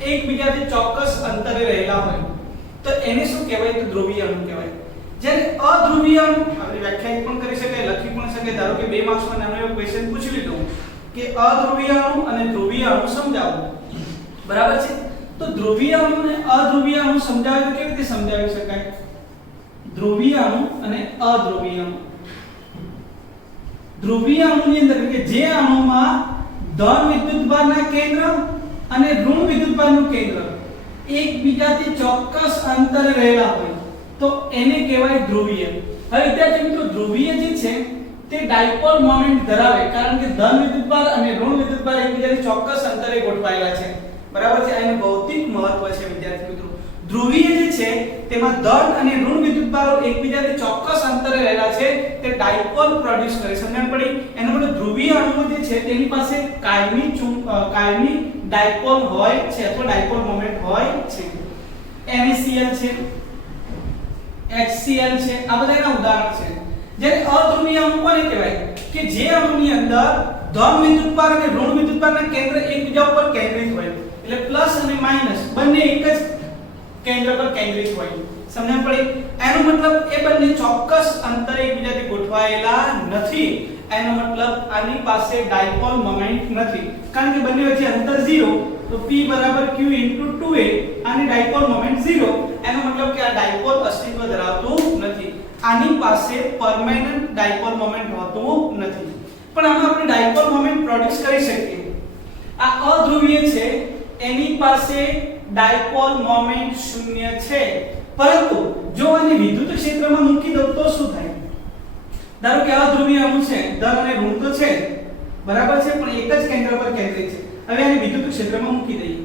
એકબીજાથી ચોક્કસ અંતરે રહેલા હોય તો એને શું કહેવાય? તો ધ્રુવીય અણુ કહેવાય. જ્યારે અધ્રુવીય અણુ આપણે વ્યાખ્યાયિત પણ કરી શકાય, લખી પણ શકાય. ધારો કે 2 માર્ક્સમાં નાનો એવો ક્વેશ્ચન પૂછી લીધો કે અધ્રુવીય અણુ અને ધ્રુવીય અણુ સમજાવો. બરાબર છે? તો ધ્રુવીય અણુ અને અધ્રુવીય અણુ સમજાવે તો કેવી રીતે સમજાવી શકાય? ધ્રુવીય અણુ અને અધ્રુવીય અણુ. ધ્રુવીય અણુની અંદર કે જે અણુમાં ધન વિદ્યુતભારના કેન્દ્ર અને ઋણ વિદ્યુતભારનું કેન્દ્ર એકબીજાથી ચોક્કસ અંતરે રહેલા હોય તો એને કહેવાય ધ્રુવીય. હવે વિદ્યાર્થી મિત્રો ધ્રુવીય જે છે તે ડાયપોલ મોમેન્ટ ધરાવે કારણ કે ધન વિદ્યુતભાર અને ઋણ વિદ્યુતભાર એકબીજાથી ચોક્કસ અંતરે ગોઠવાયેલા છે. બરાબર છે? આનું ભૌતિક મહત્વ છે વિદ્યાર્થી મિત્રો. ધ્રુવીય જે છે તેમાં ધન અને ઋણ વિદ્યુતભારો એકબીજાથી ચોક્કસ અંતરે રહેલા છે તે ડાયપોલ પ્રોડ્યુસ કરે. સમજણ પડી? એનો મતલબ ધ્રુવીય અણુઓ જે છે તેની પાસે કાયમી ડાયપોલ હોય છે અથવા ડાયપોલ મોમેન્ટ હોય છે. NaCl છે, HCl છે, આ બધા એના ઉદાહરણ છે. જ્યારે અધ્રુવીય અણુ કોને કહેવાય? કે જે અણુની અંદર ધન વિદ્યુતભાર અને ઋણ વિદ્યુતભારના કેન્દ્ર એકબીજા ઉપર કેન્દ્રિત હોય, એટલે પ્લસ અને માઈનસ બંને એક જ કેન્દ્ર પર કેન્દ્રિત હોય. સમજણ પડી? એનો મતલબ એ બંને ચોક્કસ અંતરે એકબીજાથી ગોઠવાયેલા નથી. એનો મતલબ આની પાસે ડાયપોલ મોમેન્ટ નથી કારણ કે બંને વચ્ચે અંતર 0 તો P q 2a આની ડાયપોલ મોમેન્ટ 0. એનો મતલબ કે આ ડાયપોલ અસ્તિત્વ ધરાવતું નથી. આની પાસે પરમેનન્ટ ડાયપોલ મોમેન્ટ હોતું નથી. પણ આમાં આપણે ડાયપોલ મોમેન્ટ પ્રોડ્યુસ કરી શકીએ. આ અધ્રુવીય છે એની પાસે ડાયપોલ મોમેન્ટ 0 છે, પરંતુ જો આને વિદ્યુત ક્ષેત્રમાં મૂકી દો તો શું થાય? ધારો કે અધ્રુવીય અણુ છે, ધન અને ઋણ તો છે, બરાબર છે, પણ એક જ કેન્દ્ર પર કેન્દ્રિત છે. હવે આને વિદ્યુત ક્ષેત્રમાં મૂકી દઈએ.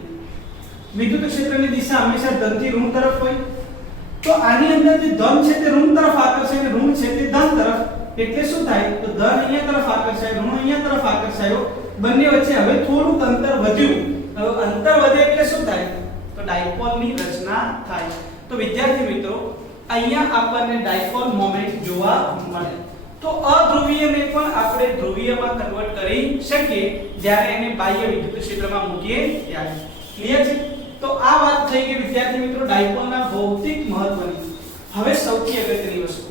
વિદ્યુત ક્ષેત્રની દિશા હંમેશા ધનથી ઋણ તરફ હોય તો આની અંદર જે ધન છે તે ઋણ તરફ આકર્ષાય અને ઋણ છે તે ધન તરફ. એટલે શું થાય? તો ધન અહીંયા તરફ આકર્ષાય, ઋણ અહીંયા તરફ આકર્ષાયો. બંને વચ્ચે હવે થોડુંક અંતર વધ્યું. હવે અંતર વધે એટલે શું થાય? તો ડાયપોલની રચના થાય. તો વિદ્યાર્થી મિત્રો અહીંયા આપણને ડાયપોલ મોમેન્ટ જોવા મળે. તો અધ્રુવીયને પણ આપણે ધ્રુવીયમાં કન્વર્ટ કરી શકીએ જ્યારે એને બાહ્ય વિદ્યુત ક્ષેત્રમાં મૂકીએ ત્યારે. ક્લિયર છે? તો આ વાત થઈ ગઈ વિદ્યાર્થી મિત્રો ડાયપોલના ભૌતિક મહત્વની. હવે સૌથી અગત્યની વસ્તુ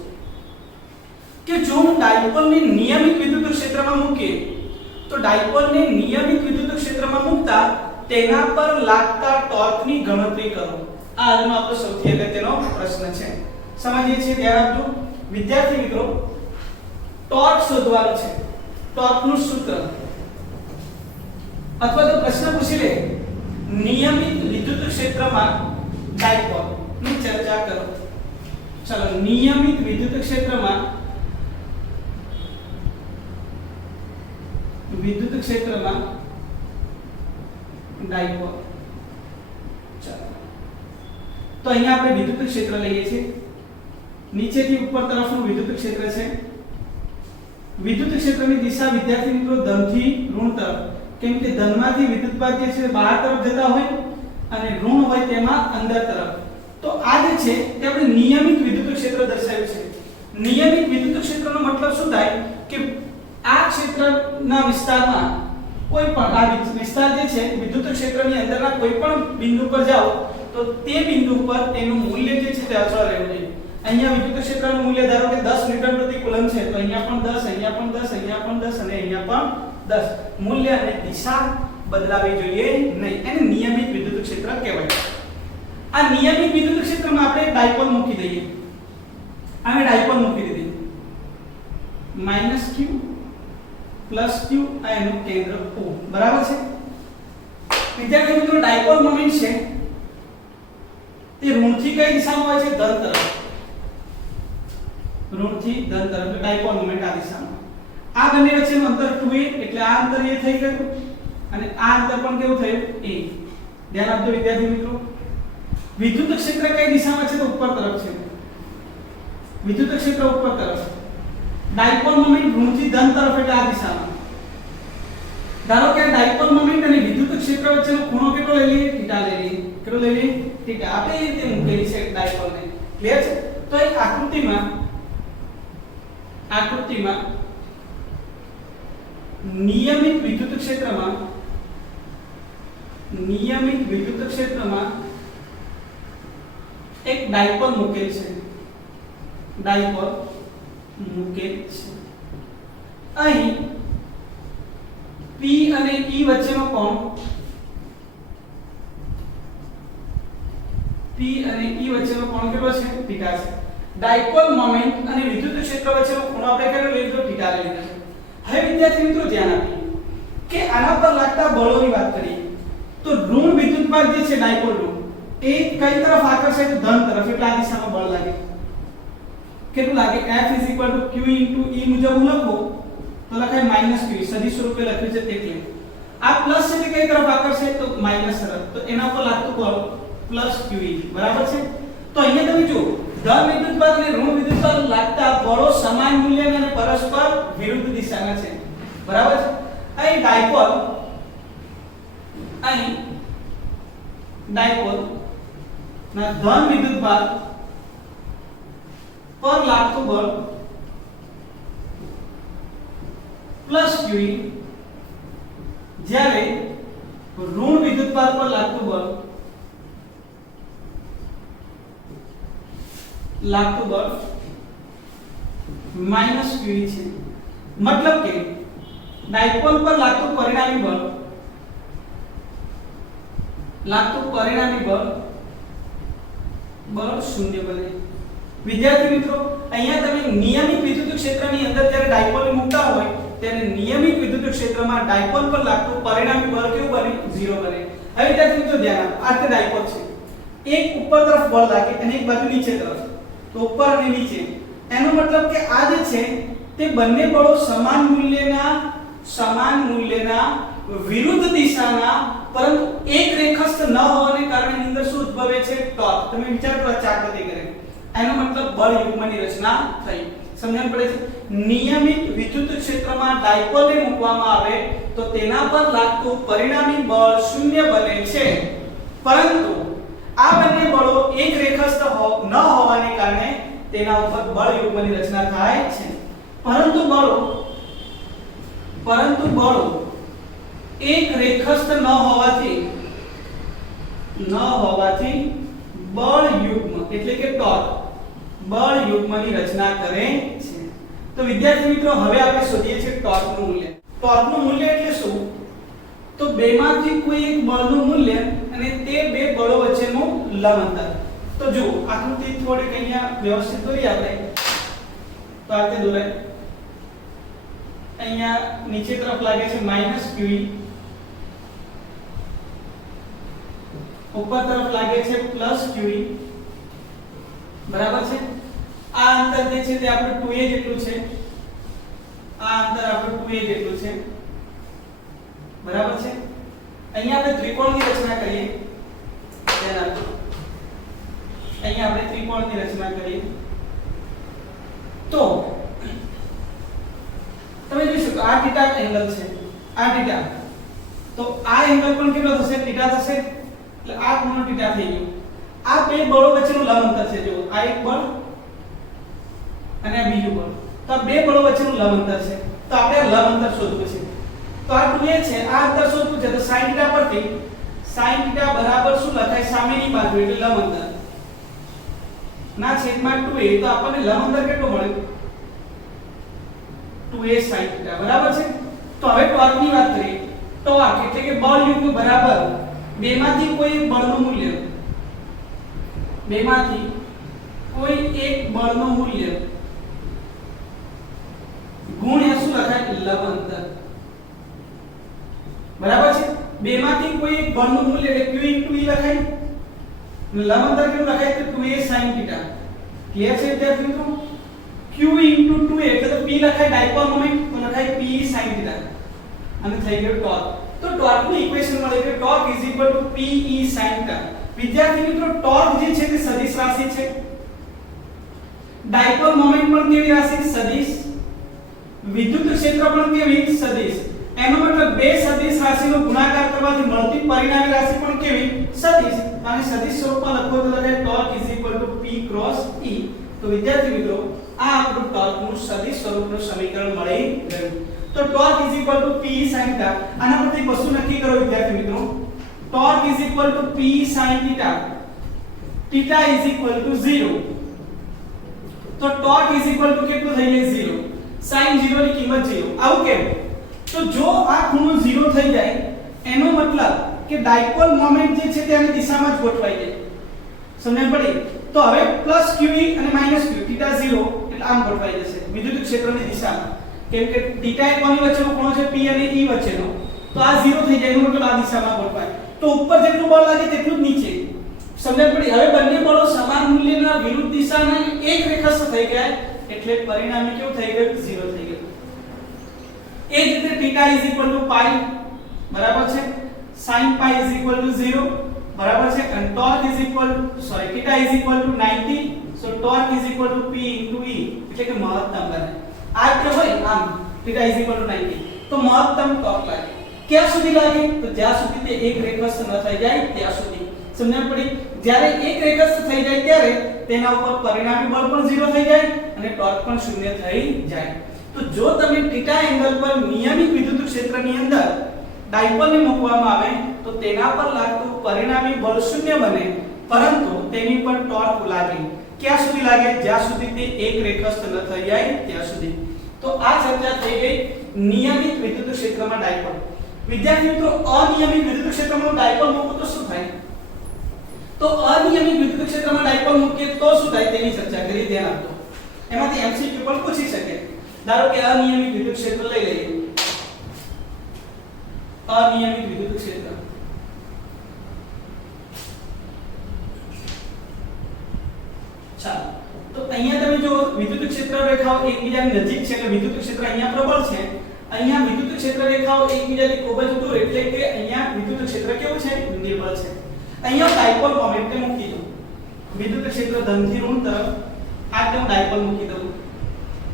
કે જો હું ડાયપોલને નિયમિત વિદ્યુત ક્ષેત્રમાં મૂકીએ તો ડાયપોલને નિયમિત વિદ્યુત ક્ષેત્રમાં મૂકતા તેના પર લાગતા ટોર્કની ગણતરી કરો. આ આજનો આપણો સૌથી અગત્યનો પ્રશ્ન છે. સમજીએ છીએ? ધ્યાન આપજો વિદ્યાર્થી મિત્રો. ટોર્ક શોધવાનું છે. ટોર્કનું સૂત્ર અથવા તો પ્રશ્ન પૂછી લે નિયમિત વિદ્યુત ક્ષેત્રમાં ડાયપોલ ની ચર્ચા કરો. ચલો નિયમિત વિદ્યુત ક્ષેત્રમાં ડાયપોલ. ચાલો તો અહીંયા આપણે વિદ્યુત ક્ષેત્ર લઈએ છીએ. નીચેથી ઉપર તરફનું વિદ્યુત ક્ષેત્ર છે. વિદ્યુત ક્ષેત્રની દિશા વિદ્યાર્થી મિત્રો ધનથી ઋણ તરફ. કેમ કે ધનમાંથી વિદ્યુતભાર જે છે બહાર તરફ જતા હોય અને ઋણ હોય તેમાં અંદર તરફ. તો આ જે છે તે આપણે નિયમિત વિદ્યુત ક્ષેત્ર દર્શાવ્યું છે. નિયમિત વિદ્યુત ક્ષેત્રનો મતલબ શું થાય કે આ ક્ષેત્રના વિસ્તારમાં કોઈ પણ આ વિસ્તાર જે છે વિદ્યુત ક્ષેત્રની અંદરના કોઈ પણ બિંદુ પર જાઓ તો તે બિંદુ પર તેનું મૂલ્ય જે છે તે અચળ રહેવું જોઈએ. અહીંયા વિદ્યુત ક્ષેત્રનું મૂલ્ય ધારો કે 10 ન્યૂટન પ્રતિ કુલમ છે તો અહીંયા પણ 10, અહીંયા પણ 10, અહીંયા પણ 10 અને અહીંયા પણ 10. મૂલ્ય અને દિશા બદલાવી જોઈએ નહીં. એને નિયમિત વિદ્યુત ક્ષેત્ર કહેવાય. આ નિયમિત વિદ્યુત ક્ષેત્રમાં આપણે ડાયપોલ મૂકી દઈએ. આને ડાયપોલ મૂકી દીધી. -q +q આ એનું કેન્દ્ર O બરાબર છે. વિદ્યાર્થી મિત્રો ડાયપોલ મોમેન્ટ છે તે ઋણથી કઈ દિશામાં હોય છે? ધન તરફ. ઋણથી ધન તરફ ડાયપોલ મોમેન્ટ આ દિશામાં. આ બંને વચ્ચેનું અંતર 2a એટલે આ અંતર a થઈ ગયું અને આ અંતર પણ કેવું થયું? a. ધ્યાન આપજો વિદ્યાર્થી મિત્રો. વિદ્યુત ક્ષેત્ર કઈ દિશામાં છે? તો ઉપર તરફ છે. વિદ્યુત ક્ષેત્ર ઉપર તરફ. ડાયપોલ મોમેન્ટ ઋણથી ધન તરફ એટલે આ દિશામાં. ધારો કે ડાયપોલ મોમેન્ટ અને વિદ્યુત ક્ષેત્ર વચ્ચેનો ખૂણો કેટલો લઈ લઈએ? થીટા લઈ લઈએ. કેટલો લઈ લઈએ? થીટા. આપણે એ રીતે મૂકેલી છે ડાયપોલને. ક્લિયર છે? તો એક આકૃતિમાં નિયમિત વિદ્યુત ક્ષેત્રમાં એક ડાયપોલ મૂકેલ છે. ડાયપોલ મૂકેલ છે. અહીં P અને E વચ્ચેનો કોણ કેટલો છે? થીટા છે. ડાયપોલ મોમેન્ટ અને વિદ્યુત ક્ષેત્ર વચ્ચેનો ખૂણો આપણે કેટલો લઈ લીધો? થીટા લઈ લીધો છે. હવે વિદ્યાર્થી મિત્રો ધ્યાન આપીએ કે આના પર લાગતા બળોની વાત કરીએ તો ઋણ વિદ્યુતભાર જે છે ડાયપોલ નું એ કઈ તરફ આકર્ષે? તો ધન તરફ. એટલે આ દિશામાં બળ લાગે. કેટલું લાગે? F q * E મુજબ હું લખું તો લખાય -q. સદિશ સ્વરૂપે લખ્યું છે એટલે આ પ્લસ છે તે કઈ તરફ આકર્ષે? તો માઈનસ તરફ. તો એના પર લાગતું બળ +qE બરાબર છે. તો અહીંયા તમે જુઓ ધન વિદ્યુતભાર અને ઋણ વિદ્યુતભાર લાગતા બળો સમાન મૂલ્યના અને પરસ્પર વિરુદ્ધ દિશાના છે. બરાબર છે. અહીં ડાયપોલ ના ધન વિદ્યુતભાર પર લાગતું બળ +qE જ્યારે ઋણ વિદ્યુતભાર પર લાગતું બળ -qE છે. મતલબ કે ડાયપોલ પર લાગતું પરિણામી બળ શૂન્ય બને. વિદ્યાર્થી મિત્રો અહીંયા તમે નિયમિત વિદ્યુત ક્ષેત્રની અંદર જ્યારે ડાયપોલ મૂકતા હોય ત્યારે નિયમિત વિદ્યુત ક્ષેત્રમાં ડાયપોલ પર લાગતું પરિણામી બળ કેવું બને? 0 બને. હવે વિદ્યાર્થી મિત્રો ધ્યાન આપો. આ તે ડાયપોલ છે. એક ઉપર તરફ બળ લાગે અને એક બાજુ નીચે તરફ. તો ઉપર અને નીચે. એનો મતલબ કે આ જે છે તે બંને બળો સમાન મૂલ્યના વિરુદ્ધ દિશાના પરંતુ એક રેખસ્થ ન હોવાને કારણે એની અંદર શું ઉદ્ભવે છે? ટોર્ક. તમે વિચાર કરો આ ચાકતી કરે. એનો મતલબ બળ યુગ્મની રચના થઈ. સમજણ પડે છે? નિયમિત વિદ્યુત ક્ષેત્રમાં ડાયપોલને મૂકવામાં આવે તો તેના પર લાગતું પરિણામી બળ શૂન્ય બને છે. પરંતુ આ બંને બળો એક રેખસ્થ ન હોવાને કારણે તેના ઉપર બળ યુગ્મની રચના થાય છે. પરંતુ બળો એક રેખસ્થ ન હોવાથી બળ યુગ્મ એટલે કે ટોર્ક બળ યુગ્મની રચના કરે છે. તો વિદ્યાર્થી મિત્રો હવે આપણે શોધીએ છીએ ટોર્કનું મૂલ્ય. ટોર્કનું મૂલ્ય એટલે શું? તો બેમાંથી કોઈ એક બળનું મૂલ્ય અને તે બે બળો વચ્ચેનું લંબ અંતર. તો જો આકૃતિ થોડીક અહીંયા વ્યવસ્થિત દોરીએ આપણે તો આ રીતે દોરાય. અહીંયા નીચે તરફ લાગે છે -qE, ઉપર તરફ લાગે છે +qE. બરાબર છે. આ અંતર જે છે તે આપણે 2a જેટલું છે. બરાબર છે. અહીંયા આપણે ત્રિકોણની રચના કરીએ. તો તમે જોઈ શકો આ θ એંગલ છે. આ θ તો આ એંગલ પણ કેટલો થશે θ થશે એટલે આ ખૂણો θ થઈ ગયો આ બે બળો વચ્ચેનું લંબ અંતર છે જો આ એક બળ અને આ બીજું બળ તો આ બે બળો વચ્ચેનું લંબ અંતર છે તો આપણે લંબ અંતર શોધવું છે તો આ 2a છે આ અંતર શોધવું છે તો sin θ પરથી sin θ બરાબર શું લખાય સામેની બાજુ એટલે લંબ અંતર ના છેદમાં 2a તો આપણને લંબ અંતર કેટલો મળ્યો 2a sin θ બરાબર છે તો હવે ટોર્કની વાત કરીએ ટોર્ક એટલે કે બળ યુક્ત બરાબર બેમાંથી કોઈ એક બળનું મૂલ્ય બેમાંથી કોઈ એક બળનું મૂલ્ય ગુણ્યા શું લખાય લંબ અંતર બરાબર છે બેમાંથી કોઈ એક બળનું મૂલ્ય એટલે q * e લખાય લંબ અંતર કેવું લખાય તો 2a sin θ ક્લિયર છે વિદ્યાર્થી મિત્રો q * 2a એટલે તો p લખાય ડાયપોલ મોમેન્ટ તો લખાય p sin θ અને થઈ ગયો ટોર્ક તો ટોર્કનું ઇક્વેશન મળે કે ટોર્ક = p e sin θ વિદ્યાર્થી મિત્રો ટોર્ક જે છે તે સદિશ રાશિ છે ડાયપોલ મોમેન્ટ પણ કેવી રાશિ સદિશ વિદ્યુત ક્ષેત્ર પણ કેવી સદિશ એનો મતલબ બે સદિશ રાશિનો ગુણાકાર કરવાથી મળતી પરિણામી રાશિ પણ કેવી સદિશ અને સદિશ સ્વરૂપમાં લખો તો લખાય ટોર્ક = p × e તો વિદ્યાર્થી મિત્રો આ આપણું ટોર્કનું સદિશ સ્વરૂપનું સમીકરણ મળી ગયું તો ટોર્ક = p sin θ આના પરથી વસ્તુ નક્કી કરો વિદ્યાર્થી મિત્રો ટોર્ક = p sin θ θ = 0 તો ટોર્ક કેટલું થઈ જાય 0 sin 0 ની કિંમત 0 આવું કેમ તો જો આ ખૂણો 0 થઈ જાય એનો મતલબ કે ડાયપોલ મોમેન્ટ જે છે તેની દિશામાં જ ગોઠવાઈ જાય સમજણ પડી તો હવે +qe અને -q θ 0 એટલે આમ ગોઠવાઈ જશે વિદ્યુત ક્ષેત્રની દિશામાં કેમ કે θ એ કોની વચ્ચેનો ખૂણો છે p અને e વચ્ચેનો તો આ 0 થઈ જાય એનો મતલબ આ દિશામાં ગોઠવાય તો ઉપર જેટલું બળ લાગે તેટલું જ નીચે સમજણ પડી હવે બંને બળો સમાન મૂલ્યના વિરુદ્ધ દિશાના એક રેખાસ્થ થઈ ગયા એટલે પરિણામી કેવું થઈ ગયું 0 થઈ ગયું એ જ રીતે θ = π બરાબર છે sin π = 0 બરાબર છે અને ટોર્ક θ = 90 સો ટોર્ક p * e એટલે કે મહત્તમ બને આ રીતે હોય આમ θ = 90 તો મહત્તમ ટોર્ક લાગે ક્યાં સુધી લાગે તો જ્યાં સુધી તે એક રેખાસ્થ ન થઈ જાય ત્યાં સુધી સમજણ પડી જ્યારે એક રેખાસ્થ થઈ જાય ત્યારે તેના ઉપર પરિણામી બળ પણ 0 થઈ જાય અને ટોર્ક પણ 0 થઈ જાય તો જો તમે θ એંગલ પર નિયમિત વિદ્યુત ક્ષેત્રની અંદર ડાયપોલને મૂકવામાં આવે તો તેના પર લાગતું પરિણામી બળ 0 બને પરંતુ તેની પર ટોર્ક લાગે ક્યાં સુધી લાગે જ્યાં સુધી તે એક રેખાસ્થ ન થઈ જાય ત્યાં સુધી તો આ ચર્ચા થઈ ગઈ નિયમિત વિદ્યુત ક્ષેત્રમાં ડાયપોલ વિદ્યાર્થી મિત્રો અનિયમિત વિદ્યુત ક્ષેત્રમાં ડાયપોલ મૂકો તો શું થાય તો અનિયમિત વિદ્યુત ક્ષેત્રમાં ડાયપોલ મૂકીએ તો શું થાય તેની ચર્ચા કરી ધ્યાન આપજો એમાંથી એમસીક્યુ પણ પૂછી શકે ધારો કે અનિયમિત વિદ્યુત ક્ષેત્ર લઈ લઈએ અનિયમિત વિદ્યુત ક્ષેત્ર ચાલો તો અહીંયા તમે જો વિદ્યુત ક્ષેત્ર રેખાઓ એકબીજાની નજીક છે એટલે વિદ્યુત ક્ષેત્ર અહીંયા પ્રબળ છે અહીંયા વિદ્યુત ક્ષેત્ર રેખાઓ એકબીજાથી ખૂબ જ દૂર એટલે કે અહીંયા વિદ્યુત ક્ષેત્ર કેવું છે નિર્બળ છે અહીંયા ડાયપોલ મોમેન્ટ મૂકી દઉં વિદ્યુત ક્ષેત્ર ધનથી ઋણ તરફ આ હું ડાયપોલ મૂકી દઉં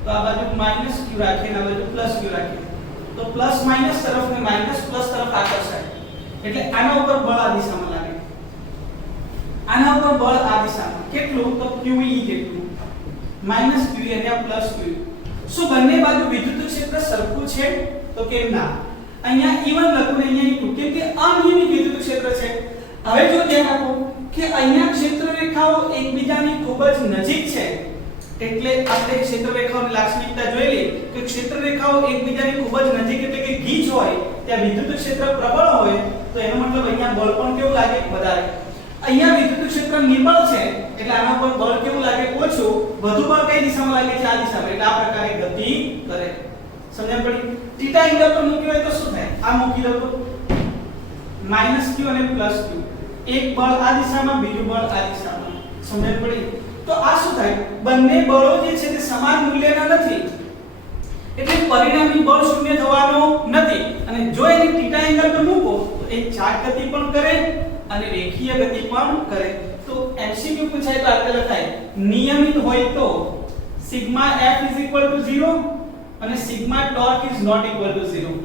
તો આ બાજુ -q રાખીએ અને આ બાજુ +q રાખીએ તો પ્લસ માઈનસ તરફ ને માઈનસ પ્લસ તરફ આકર્ષાય એટલે આના ઉપર બળ આ દિશામાં લાગે આના ઉપર બળ આ દિશામાં કેટલું તો qe જેટલું -qe અને આ +q શું બંને બાજુ વિદ્યુત ક્ષેત્ર સરખું છે તો કેમ ના અહીંયા e1 લખું ને અહીંયા e2 કેમ કે અનિયમિત વિદ્યુત ક્ષેત્ર છે હવે જો ધ્યાન આપો કે અહીંયા ક્ષેત્ર રેખાઓ એકબીજાની ખૂબ જ નજીક છે એટલે આપણે ક્ષેત્ર રેખાઓની લાક્ષણિકતા જોઈ લઈએ કે ક્ષેત્ર રેખાઓ એકબીજાની ખૂબ જ નજીક એટલે કે ગીચ હોય ત્યાં વિદ્યુત ક્ષેત્ર પ્રબળ હોય તો એનો મતલબ અહીંયા બળ પણ કેવું લાગે વધારે અહીંયા વિદ્યુત ક્ષેત્ર નિર્બળ છે એટલે આના પર બળ કેવું લાગે ઓછું વધુ બળ કઈ દિશામાં લાગે છે આ દિશામાં એટલે આ પ્રકારે ગતિ કરે સમજણ પડી θ એંગલ પર મૂક્યો હોય તો શું થાય આ મૂકી દો તો -q અને +q એક બળ આ દિશામાં બીજું બળ આ દિશામાં સમજણ પડી તો આ શું થાય બંને બળો જે છે તે સમાન મૂલ્યના નથી એટલે પરિણામી બળ શૂન્ય થવાનો નથી અને જો એને θ એંગલ પર મૂકો તો એ ચાર્જ ગતિ પણ કરે અને રેખીય ગતિ પણ કરે તો એમસીક્યુ પૂછાય તો આપણે લખાય નિયમિત હોય તો સિગ્મા f 0 અને સિગ્મા ટોર્ક ≠ 0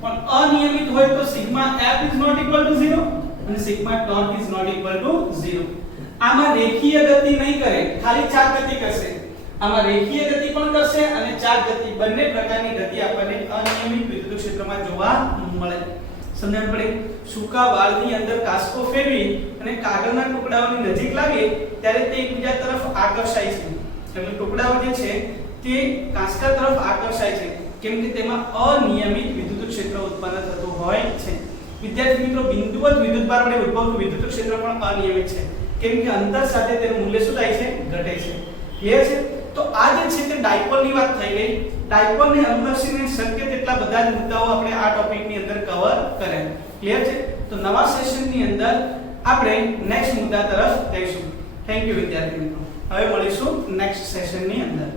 પણ અનિયમિત હોય તો σf sigma f is not equal to 0 અને sigma dot is not equal to 0. આમાં રેખીય ગતિ નહીં કરે, ખાલી ચાર્જ ગતિ કરશે. આમાં રેખીય ગતિ પણ કરશે અને ચાર્જ ગતિ, બંને પ્રકારની ગતિ આપણને અનિયમિત વિદ્યુત ક્ષેત્રમાં જોવા મળે. સમજણ પડે? સૂકા વાળની અંદર કાસ્કો ફેરવી અને કાગળના ટુકડાઓની નજીક લાગે ત્યારે તે એકબીજા તરફ આકર્ષાય છે. એટલે ટુકડાઓ જે છે તે કાસ્કા તરફ આકર્ષાય છે કેમ કે તેમાં અનિયમિત વિદ્યુત ક્ષેત્ર ઉત્પન્ન થતું હોય છે. વિદ્યાર્થી મિત્રો, બિંદુવત વિદ્યુતભાર વડે ઉદ્ભવતું વિદ્યુત ક્ષેત્ર પણ અનિયમિત છે કેમ કે અંતર સાથે તેનું મૂલ્ય શું થાય છે? ઘટે છે. ક્લિયર છે? તો આ જે છે તે ડાયપોલની વાત થઈ ગઈ. ડાયપોલને અનુલક્ષીને શક્ય તેટલા બધા જ મુદ્દાઓ આપણે આ ટોપિકની અંદર કવર કર્યા. ક્લિયર છે? તો નવા સેશનની અંદર આપણે નેક્સ્ટ મુદ્દા તરફ જઈશું. થેન્ક યુ વિદ્યાર્થી મિત્રો. હવે મળીશું નેક્સ્ટ સેશનની અંદર.